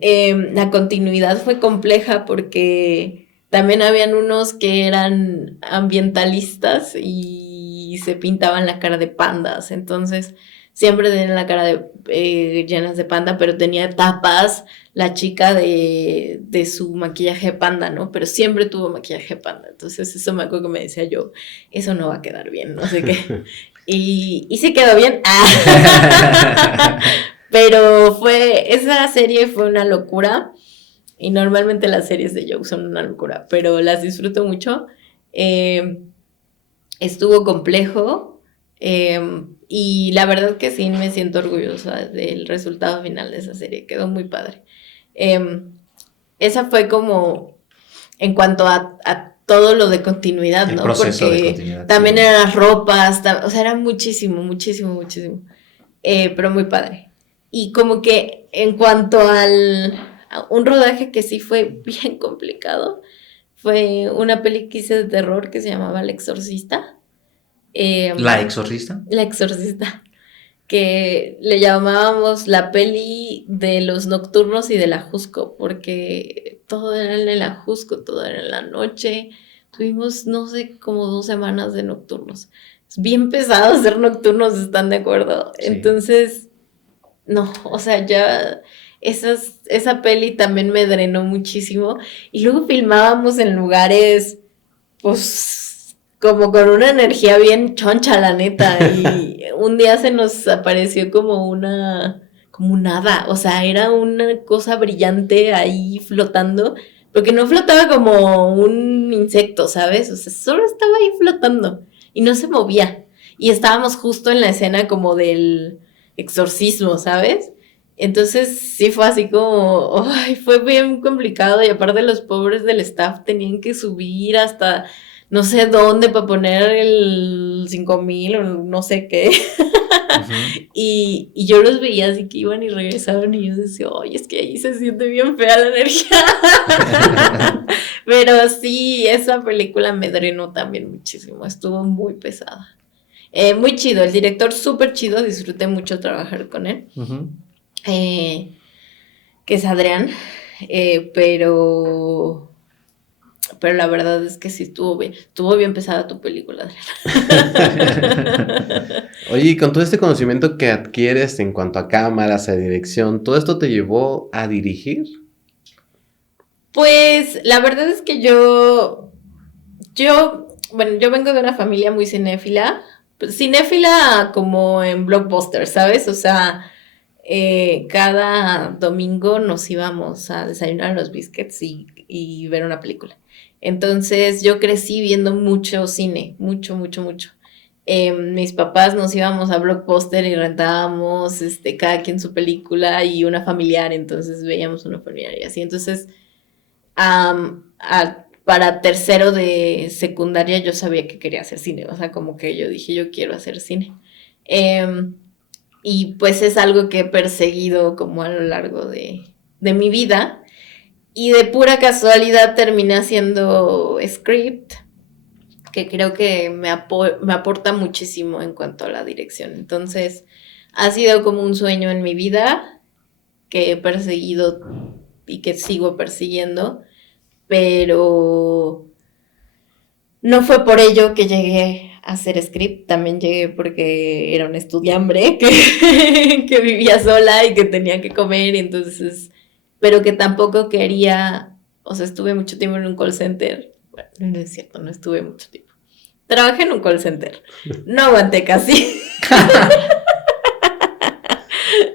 la continuidad fue compleja porque también habían unos que eran ambientalistas y se pintaban la cara de pandas. Entonces, siempre tenían la cara llenas de panda, pero tenía tapas la chica de su maquillaje de panda, ¿no? Pero siempre tuvo maquillaje de panda. Entonces, eso me acuerdo que me decía yo, eso no va a quedar bien, no sé qué. Y sí quedó bien. Pero esa serie fue una locura. Y normalmente las series de Joe son una locura, pero las disfruto mucho. Estuvo complejo. Y la verdad que sí me siento orgullosa del resultado final de esa serie. Quedó muy padre. Esa fue como en cuanto a todo lo de continuidad, el ¿no? proceso porque de continuidad, también sí. eran las ropas, o sea, era muchísimo, muchísimo, muchísimo. Pero muy padre. Y como que en cuanto a un rodaje que sí fue bien complicado, fue una peli que hice de terror que se llamaba El Exorcista. ¿La Exorcista? La Exorcista, que le llamábamos la peli de los nocturnos y del ajusco, porque todo era en el ajusco, todo era en la noche. Tuvimos, no sé, como 2 semanas de nocturnos. es bien pesado hacer nocturnos, ¿están de acuerdo? Sí. Entonces, no, o sea, ya esa peli también me drenó muchísimo. Y luego filmábamos en lugares, pues, como con una energía bien choncha, la neta. Y un día se nos apareció como un hada, o sea, era una cosa brillante ahí flotando, porque no flotaba como un insecto, ¿sabes? O sea, solo estaba ahí flotando y no se movía. Y estábamos justo en la escena como del exorcismo, ¿sabes? Entonces sí fue así como, ay, fue bien complicado y aparte los pobres del staff tenían que subir hasta no sé dónde para poner el 5000 o no sé qué. Ujú. Y yo los veía así que iban y regresaban y yo decía, oye, es que ahí se siente bien fea la energía. Pero sí, esa película me drenó también muchísimo, estuvo muy pesada. Muy chido, el director súper chido, disfruté mucho trabajar con él, Ujú. que es Adrián, pero la verdad es que sí estuvo bien pesada tu película, Adrián. Oye, y con todo este conocimiento que adquieres en cuanto a cámaras, a dirección, ¿todo esto te llevó a dirigir? Pues la verdad es que bueno, yo vengo de una familia muy cinéfila, pues, cinéfila como en blockbuster, ¿sabes? O sea, cada domingo nos íbamos a desayunar a los biscuits y ver una película. Entonces yo crecí viendo mucho cine, mucho, mucho, mucho. Mis papás nos íbamos a Blockbuster y rentábamos cada quien su película y una familiar, entonces veíamos una familiar y así. Entonces, para tercero de secundaria yo sabía que quería hacer cine, o sea, como que yo dije, yo quiero hacer cine. Em, y pues es algo que he perseguido como a lo largo de mi vida. Y de pura casualidad terminé haciendo script, que creo que me aporta muchísimo en cuanto a la dirección. Entonces, ha sido como un sueño en mi vida que he perseguido y que sigo persiguiendo, pero no fue por ello que llegué a hacer script, también llegué porque era un estudiambre que vivía sola y que tenía que comer, entonces, pero que tampoco quería, o sea, estuve mucho tiempo en un call center. Bueno, no es cierto, no estuve mucho tiempo. Trabajé en un call center, no aguanté casi.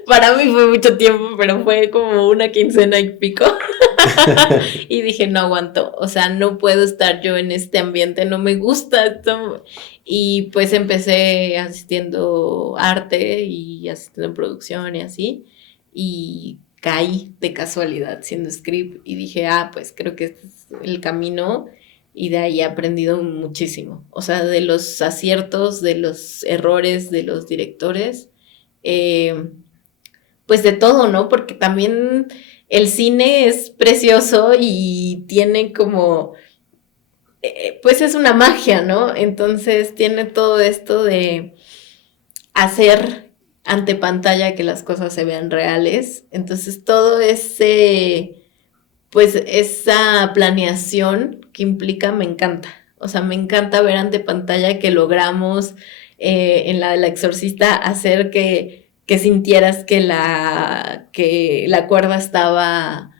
Para mí fue mucho tiempo, pero fue como una quincena y pico. Y dije, no aguanto, o sea, no puedo estar yo en este ambiente, no me gusta esto. Y pues empecé asistiendo arte y asistiendo producción y así. Y caí de casualidad siendo script y dije, pues creo que este es el camino. Y de ahí he aprendido muchísimo. O sea, de los aciertos, de los errores de los directores. Pues de todo, ¿no? Porque también el cine es precioso y tiene como, pues es una magia, ¿no? Entonces tiene todo esto de hacer ante pantalla que las cosas se vean reales. Entonces todo pues esa planeación que implica me encanta. O sea, me encanta ver ante pantalla que logramos en la de La Exorcista hacer que sintieras que la cuerda estaba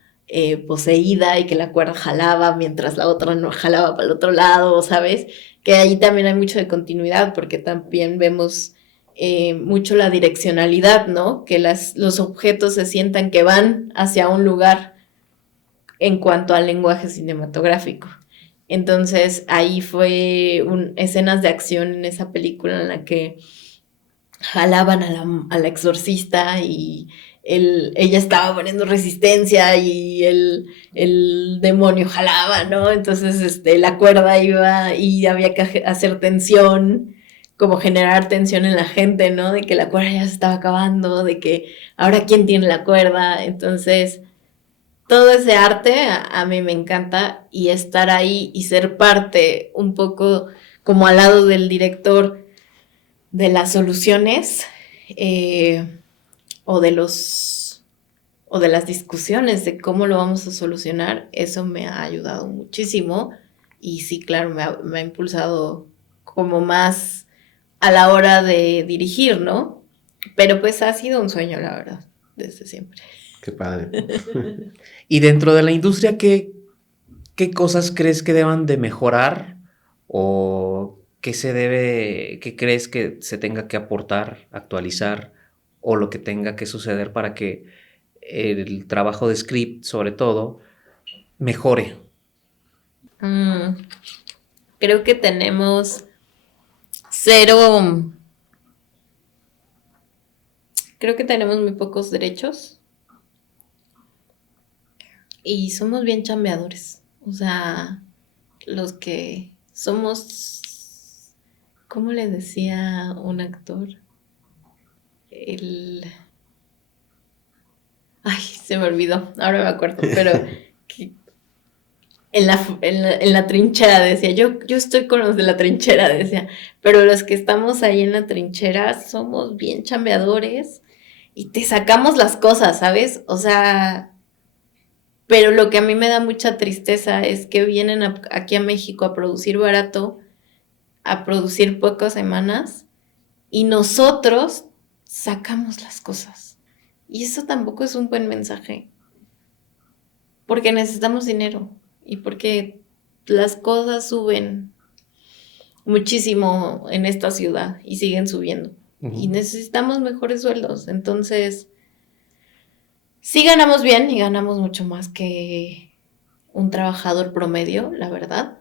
poseída y que la cuerda jalaba mientras la otra no jalaba para el otro lado, ¿sabes? Que ahí también hay mucho de continuidad porque también vemos mucho la direccionalidad, ¿no? Que los objetos se sientan que van hacia un lugar en cuanto al lenguaje cinematográfico. Entonces ahí fue escenas de acción en esa película en la que jalaban a la exorcista y ella estaba poniendo resistencia y el demonio jalaba, ¿no? Entonces la cuerda iba y había que hacer tensión, como generar tensión en la gente, ¿no? De que la cuerda ya se estaba acabando, de que ahora quién tiene la cuerda. Entonces todo ese arte a mí me encanta y estar ahí y ser parte un poco como al lado del director de las soluciones o de las discusiones de cómo lo vamos a solucionar, eso me ha ayudado muchísimo y sí, claro, me ha impulsado como más a la hora de dirigir, ¿no? Pero pues ha sido un sueño, la verdad, desde siempre. Qué padre. Y dentro de la industria, ¿qué cosas crees que deban de mejorar o qué crees que se tenga que aportar, actualizar o lo que tenga que suceder para que el trabajo de script, sobre todo, mejore? Creo que tenemos cero. Creo que tenemos muy pocos derechos y somos bien chambeadores. O sea, los que somos, ¿cómo le decía un actor? Ay, se me olvidó, ahora me acuerdo, pero que en la trinchera decía, yo estoy con los de la trinchera, decía, pero los que estamos ahí en la trinchera somos bien chambeadores y te sacamos las cosas, ¿sabes? O sea, pero lo que a mí me da mucha tristeza es que vienen aquí a México a producir barato, a producir pocas semanas y nosotros sacamos las cosas. Y eso tampoco es un buen mensaje, porque necesitamos dinero y porque las cosas suben muchísimo en esta ciudad y siguen subiendo. Y necesitamos mejores sueldos. Entonces, sí ganamos bien y ganamos mucho más que un trabajador promedio, la verdad,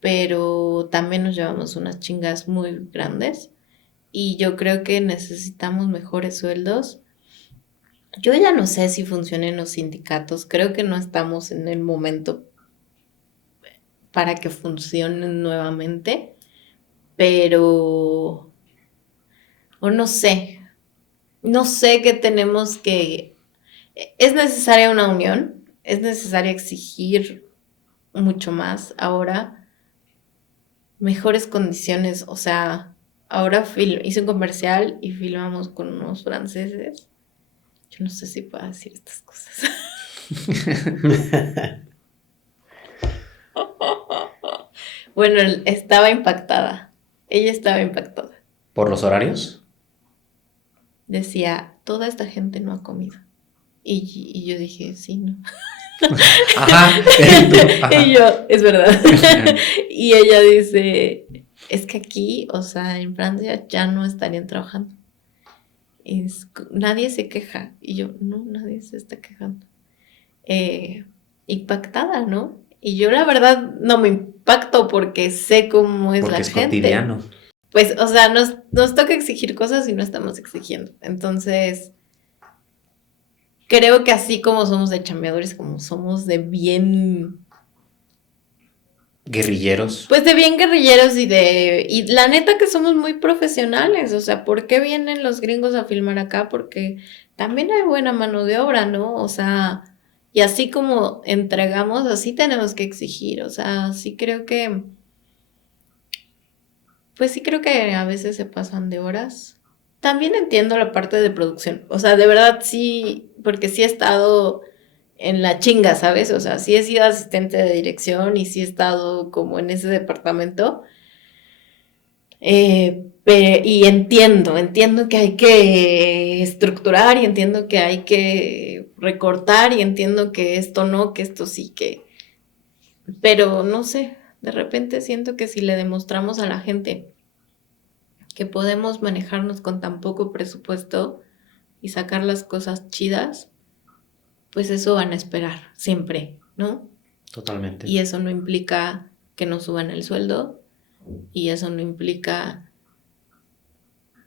pero también nos llevamos unas chingas muy grandes y yo creo que necesitamos mejores sueldos. Yo ya no sé si funcionan los sindicatos, creo que no estamos en el momento para que funcionen nuevamente, pero, o no sé qué tenemos que, es necesaria una unión, es necesario exigir mucho más ahora, mejores condiciones, o sea, ahora hice un comercial y filmamos con unos franceses. Yo no sé si puedo decir estas cosas. Bueno, estaba impactada. Ella estaba impactada. ¿Por los horarios? Decía, toda esta gente no ha comido. Y yo dije, sí, ¿no? Ajá. Y yo, es verdad. Y ella dice, es que aquí, o sea, en Francia ya no estarían trabajando. Nadie se queja. Y yo, no, nadie se está quejando. Impactada, ¿no? Y yo la verdad no me impacto porque sé cómo es porque la es gente. cotidiano. Pues, o sea, nos toca exigir cosas y no estamos exigiendo. Entonces, creo que así como somos de chambeadores, como somos de bien... Guerrilleros. Pues de bien guerrilleros y la neta que somos muy profesionales. O sea, ¿por qué vienen los gringos a filmar acá? Porque también hay buena mano de obra, ¿no? O sea, y así como entregamos, así tenemos que exigir. O sea, sí creo que... Pues sí creo que a veces se pasan de horas. También entiendo la parte de producción. O sea, de verdad sí, porque sí he estado en la chinga, ¿sabes? O sea, sí he sido asistente de dirección y sí he estado como en ese departamento. Y entiendo que hay que estructurar y entiendo que hay que recortar y entiendo que esto no, que esto sí, que... Pero no sé, de repente siento que si le demostramos a la gente que podemos manejarnos con tan poco presupuesto y sacar las cosas chidas, pues eso van a esperar siempre, ¿no? Totalmente. Y eso no implica que nos suban el sueldo y eso no implica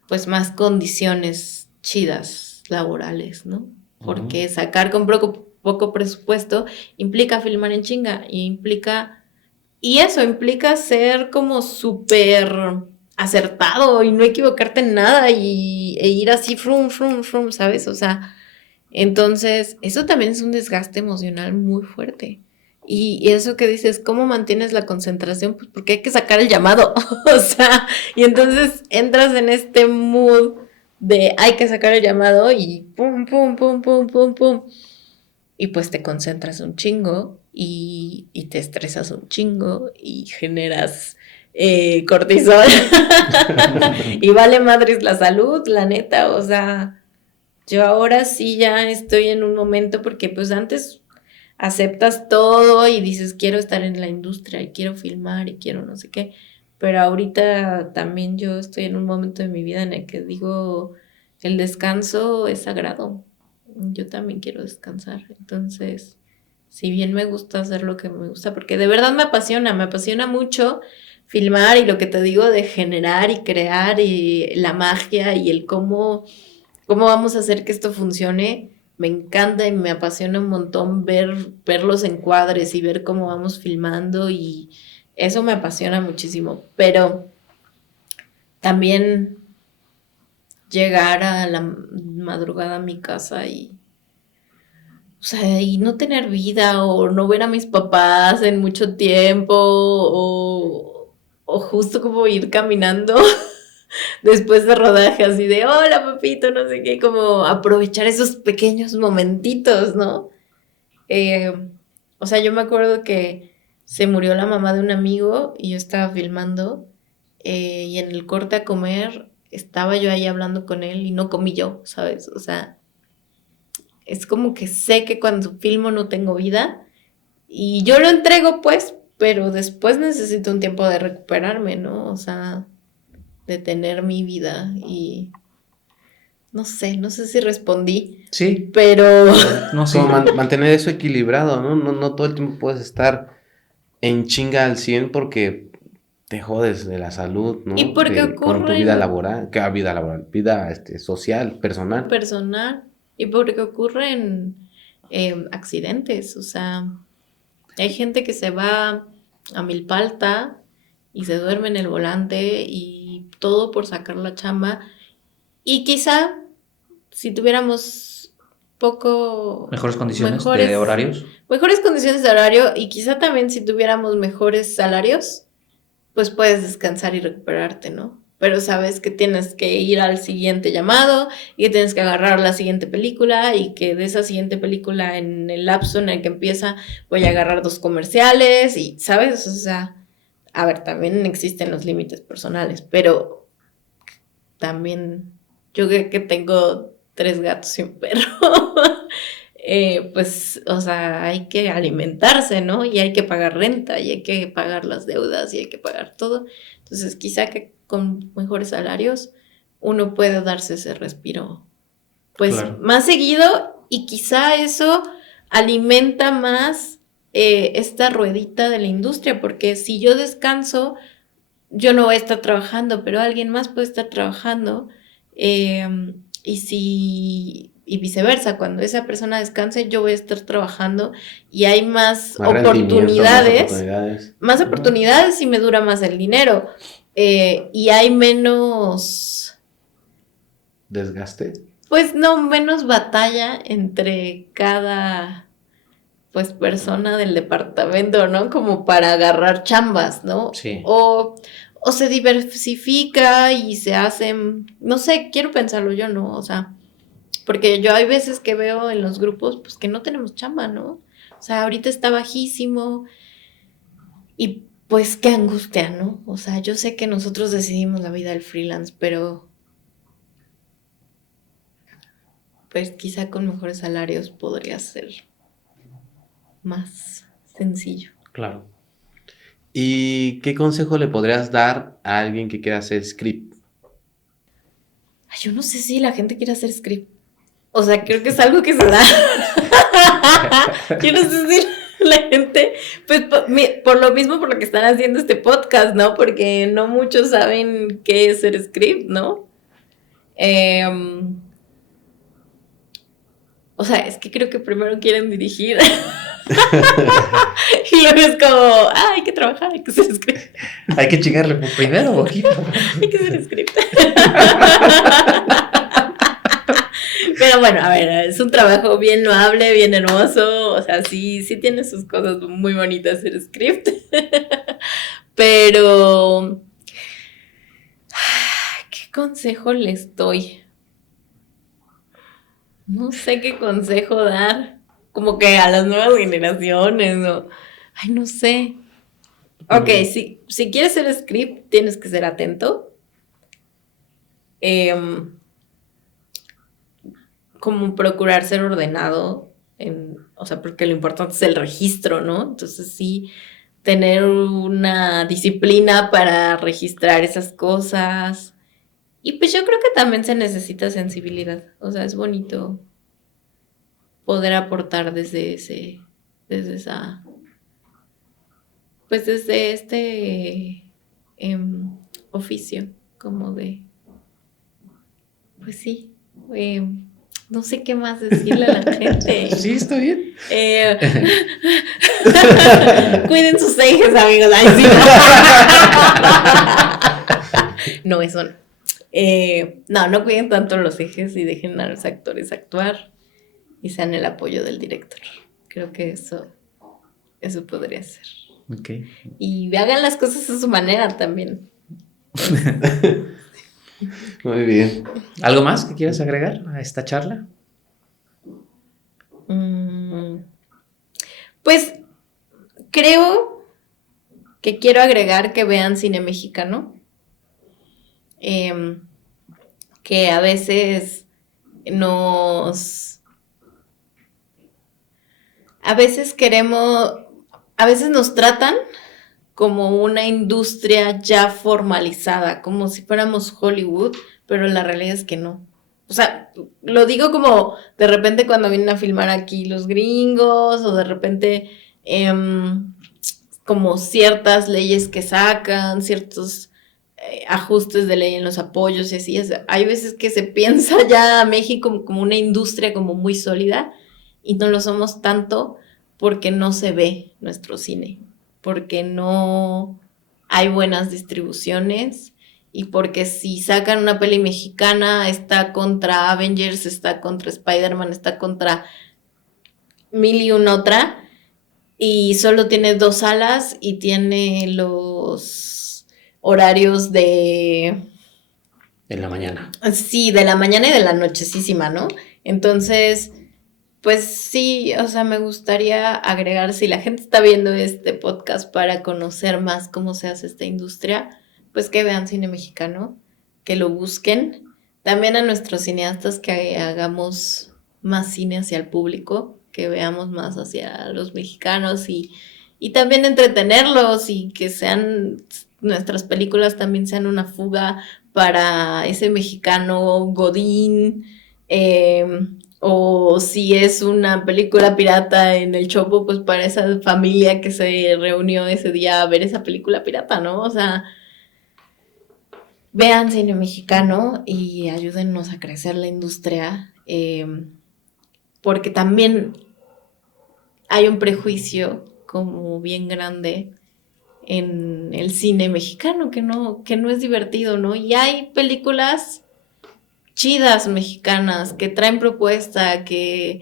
pues más condiciones chidas laborales, ¿no? Porque sacar con poco presupuesto implica filmar en chinga y eso implica ser como súper acertado y no equivocarte en nada e ir así frum, frum, frum, ¿sabes? O sea, entonces eso también es un desgaste emocional muy fuerte. Y eso que dices, ¿cómo mantienes la concentración? Pues porque hay que sacar el llamado, o sea, y entonces entras en este mood de hay que sacar el llamado y pum, pum, pum, pum, pum, pum. Y pues te concentras un chingo y te estresas un chingo y generas cortisol. Y vale madres la salud, la neta, o sea, yo ahora sí ya estoy en un momento porque pues antes aceptas todo y dices quiero estar en la industria y quiero filmar y quiero no sé qué, pero ahorita también yo estoy en un momento de mi vida en el que digo el descanso es sagrado, yo también quiero descansar, entonces si bien me gusta hacer lo que me gusta, porque de verdad me apasiona mucho filmar y lo que te digo de generar y crear y la magia y el cómo vamos a hacer que esto funcione. Me encanta y me apasiona un montón ver los encuadres y ver cómo vamos filmando y eso me apasiona muchísimo. Pero también llegar a la madrugada a mi casa y, o sea, y no tener vida o no ver a mis papás en mucho tiempo o justo como ir caminando después de rodaje así de hola papito, no sé qué, como aprovechar esos pequeños momentitos, ¿no? Eh, o sea, yo me acuerdo que se murió la mamá de un amigo y yo estaba filmando y en el corte a comer estaba yo ahí hablando con él y no comí yo, ¿sabes? O sea, es como que sé que cuando filmo no tengo vida y yo lo entrego pues, pero después necesito un tiempo de recuperarme, ¿no? O sea, de tener mi vida y no sé si respondí, Sí, pero no sé. Como mantener eso equilibrado, ¿no? No todo el tiempo puedes estar en chinga al 100 porque te jodes de la salud, ¿no? y porque Con tu ocurren vida laboral, vida social, personal. personal y porque ocurren accidentes, o sea, hay gente que se va a milpalta y se duerme en el volante y todo por sacar la chamba y quizá si tuviéramos poco Mejores condiciones de horarios. mejores condiciones de horario y quizá también si tuviéramos mejores salarios, pues puedes descansar y recuperarte, ¿no? Pero sabes que tienes que ir al siguiente llamado y que tienes que agarrar la siguiente película y que de esa siguiente película en el lapso en el que empieza voy a agarrar 2 comerciales y, ¿sabes? O sea, a ver, también existen los límites personales, pero también yo que tengo 3 gatos y un perro, pues, o sea, hay que alimentarse, ¿no? Y hay que pagar renta, y hay que pagar las deudas, y hay que pagar todo. Entonces, quizá que con mejores salarios uno puede darse ese respiro, pues, Claro. más seguido, y quizá eso alimenta más esta ruedita de la industria, porque si yo descanso, yo no voy a estar trabajando, pero alguien más puede estar trabajando. Y viceversa, cuando esa persona descanse, yo voy a estar trabajando y hay más oportunidades, más oportunidades y me dura más el dinero. Y hay menos, Desgaste. pues no, menos batalla entre cada pues persona del departamento, ¿no? Como para agarrar chambas, ¿no? Sí. O se diversifica y se hacen, no sé, quiero pensarlo yo, ¿no? O sea, porque yo hay veces que veo en los grupos, pues que no tenemos chamba, ¿no? O sea, ahorita está bajísimo y pues qué angustia, ¿no? O sea, yo sé que nosotros decidimos la vida del freelance, pero pues quizá con mejores salarios podría ser más sencillo. Claro. ¿Y qué consejo le podrías dar a alguien que quiera hacer script? Ay, yo no sé si la gente quiere hacer script. O sea, creo que es algo que se da. Yo no sé si la gente, pues por lo mismo por lo que están haciendo este podcast, ¿no? Porque no muchos saben qué es ser script, ¿no? O sea, es que creo que primero quieren dirigir. Y luego es como, hay que trabajar, hay que hacer script. Hay que chingarle por primero, poquito. Hay que hacer script. Pero bueno, a ver, es un trabajo bien loable, bien hermoso. O sea, sí tiene sus cosas muy bonitas hacer script. Pero, ¿qué consejo les doy? No sé qué consejo dar. Como que a las nuevas generaciones, o... Ay, no sé. Ok, si quieres ser script, tienes que ser atento. Como procurar ser ordenado, o sea, porque lo importante es el registro, ¿no? Entonces sí, tener una disciplina para registrar esas cosas. Y pues yo creo que también se necesita sensibilidad. O sea, es bonito poder aportar desde esa, pues desde este oficio, como de, pues sí, no sé qué más decirle a la gente. Sí, está bien. Cuiden sus ejes, amigos. Ay, sí. No, eso no. No cuiden tanto los ejes y dejen a los actores actuar y sean el apoyo del director. Creo que eso podría ser. Okay. Y hagan las cosas a su manera también. Muy bien. ¿Algo más que quieras agregar a esta charla? Pues creo que quiero agregar que vean cine mexicano. Que a veces a veces nos tratan como una industria ya formalizada, como si fuéramos Hollywood, pero la realidad es que no. O sea, lo digo como de repente cuando vienen a filmar aquí los gringos, o de repente como ciertas leyes que sacan, ciertos ajustes de ley en los apoyos y así. Hay veces que se piensa ya a México como una industria como muy sólida y no lo somos tanto porque no se ve nuestro cine, porque no hay buenas distribuciones y porque si sacan una peli mexicana está contra Avengers, está contra Spider-Man, está contra mil y una otra y solo tiene 2 salas y tiene los horarios En la mañana. Sí, de la mañana y de la nochecísima, ¿no? Entonces, pues sí, o sea, me gustaría agregar, si la gente está viendo este podcast para conocer más cómo se hace esta industria, pues que vean cine mexicano, que lo busquen. También a nuestros cineastas que hagamos más cine hacia el público, que veamos más hacia los mexicanos y también entretenerlos y que nuestras películas también sean una fuga para ese mexicano godín, o si es una película pirata en el Chopo, pues para esa familia que se reunió ese día a ver esa película pirata, ¿no? O sea, vean cine mexicano y ayúdennos a crecer la industria, porque también hay un prejuicio como bien grande en el cine mexicano que no es divertido, ¿no? Y hay películas chidas mexicanas que traen propuesta, que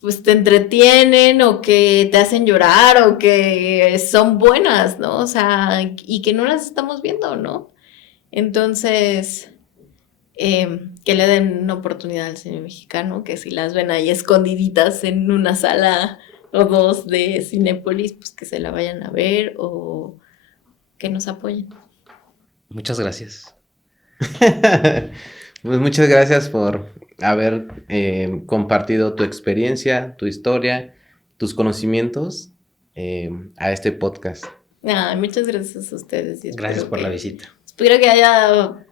pues te entretienen o que te hacen llorar o que son buenas, ¿no? O sea, y que no las estamos viendo, ¿no? Entonces, que le den una oportunidad al cine mexicano, que si las ven ahí escondiditas en una sala o 2 de Cinépolis, pues que se la vayan a ver o que nos apoyen. Muchas gracias. Pues muchas gracias por haber compartido tu experiencia, tu historia, tus conocimientos a este podcast. Muchas gracias a ustedes. Gracias por la visita. Espero que haya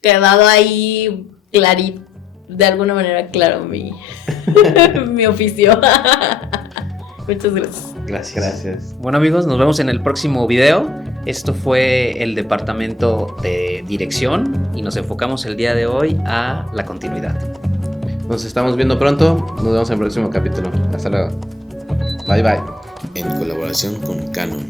quedado ahí de alguna manera claro mi oficio. Muchas gracias. Gracias. Bueno amigos, nos vemos en el próximo video. Esto fue el departamento de dirección y nos enfocamos el día de hoy a la continuidad. Nos estamos viendo pronto. Nos vemos en el próximo capítulo. Hasta luego. Bye bye. En colaboración con Canon.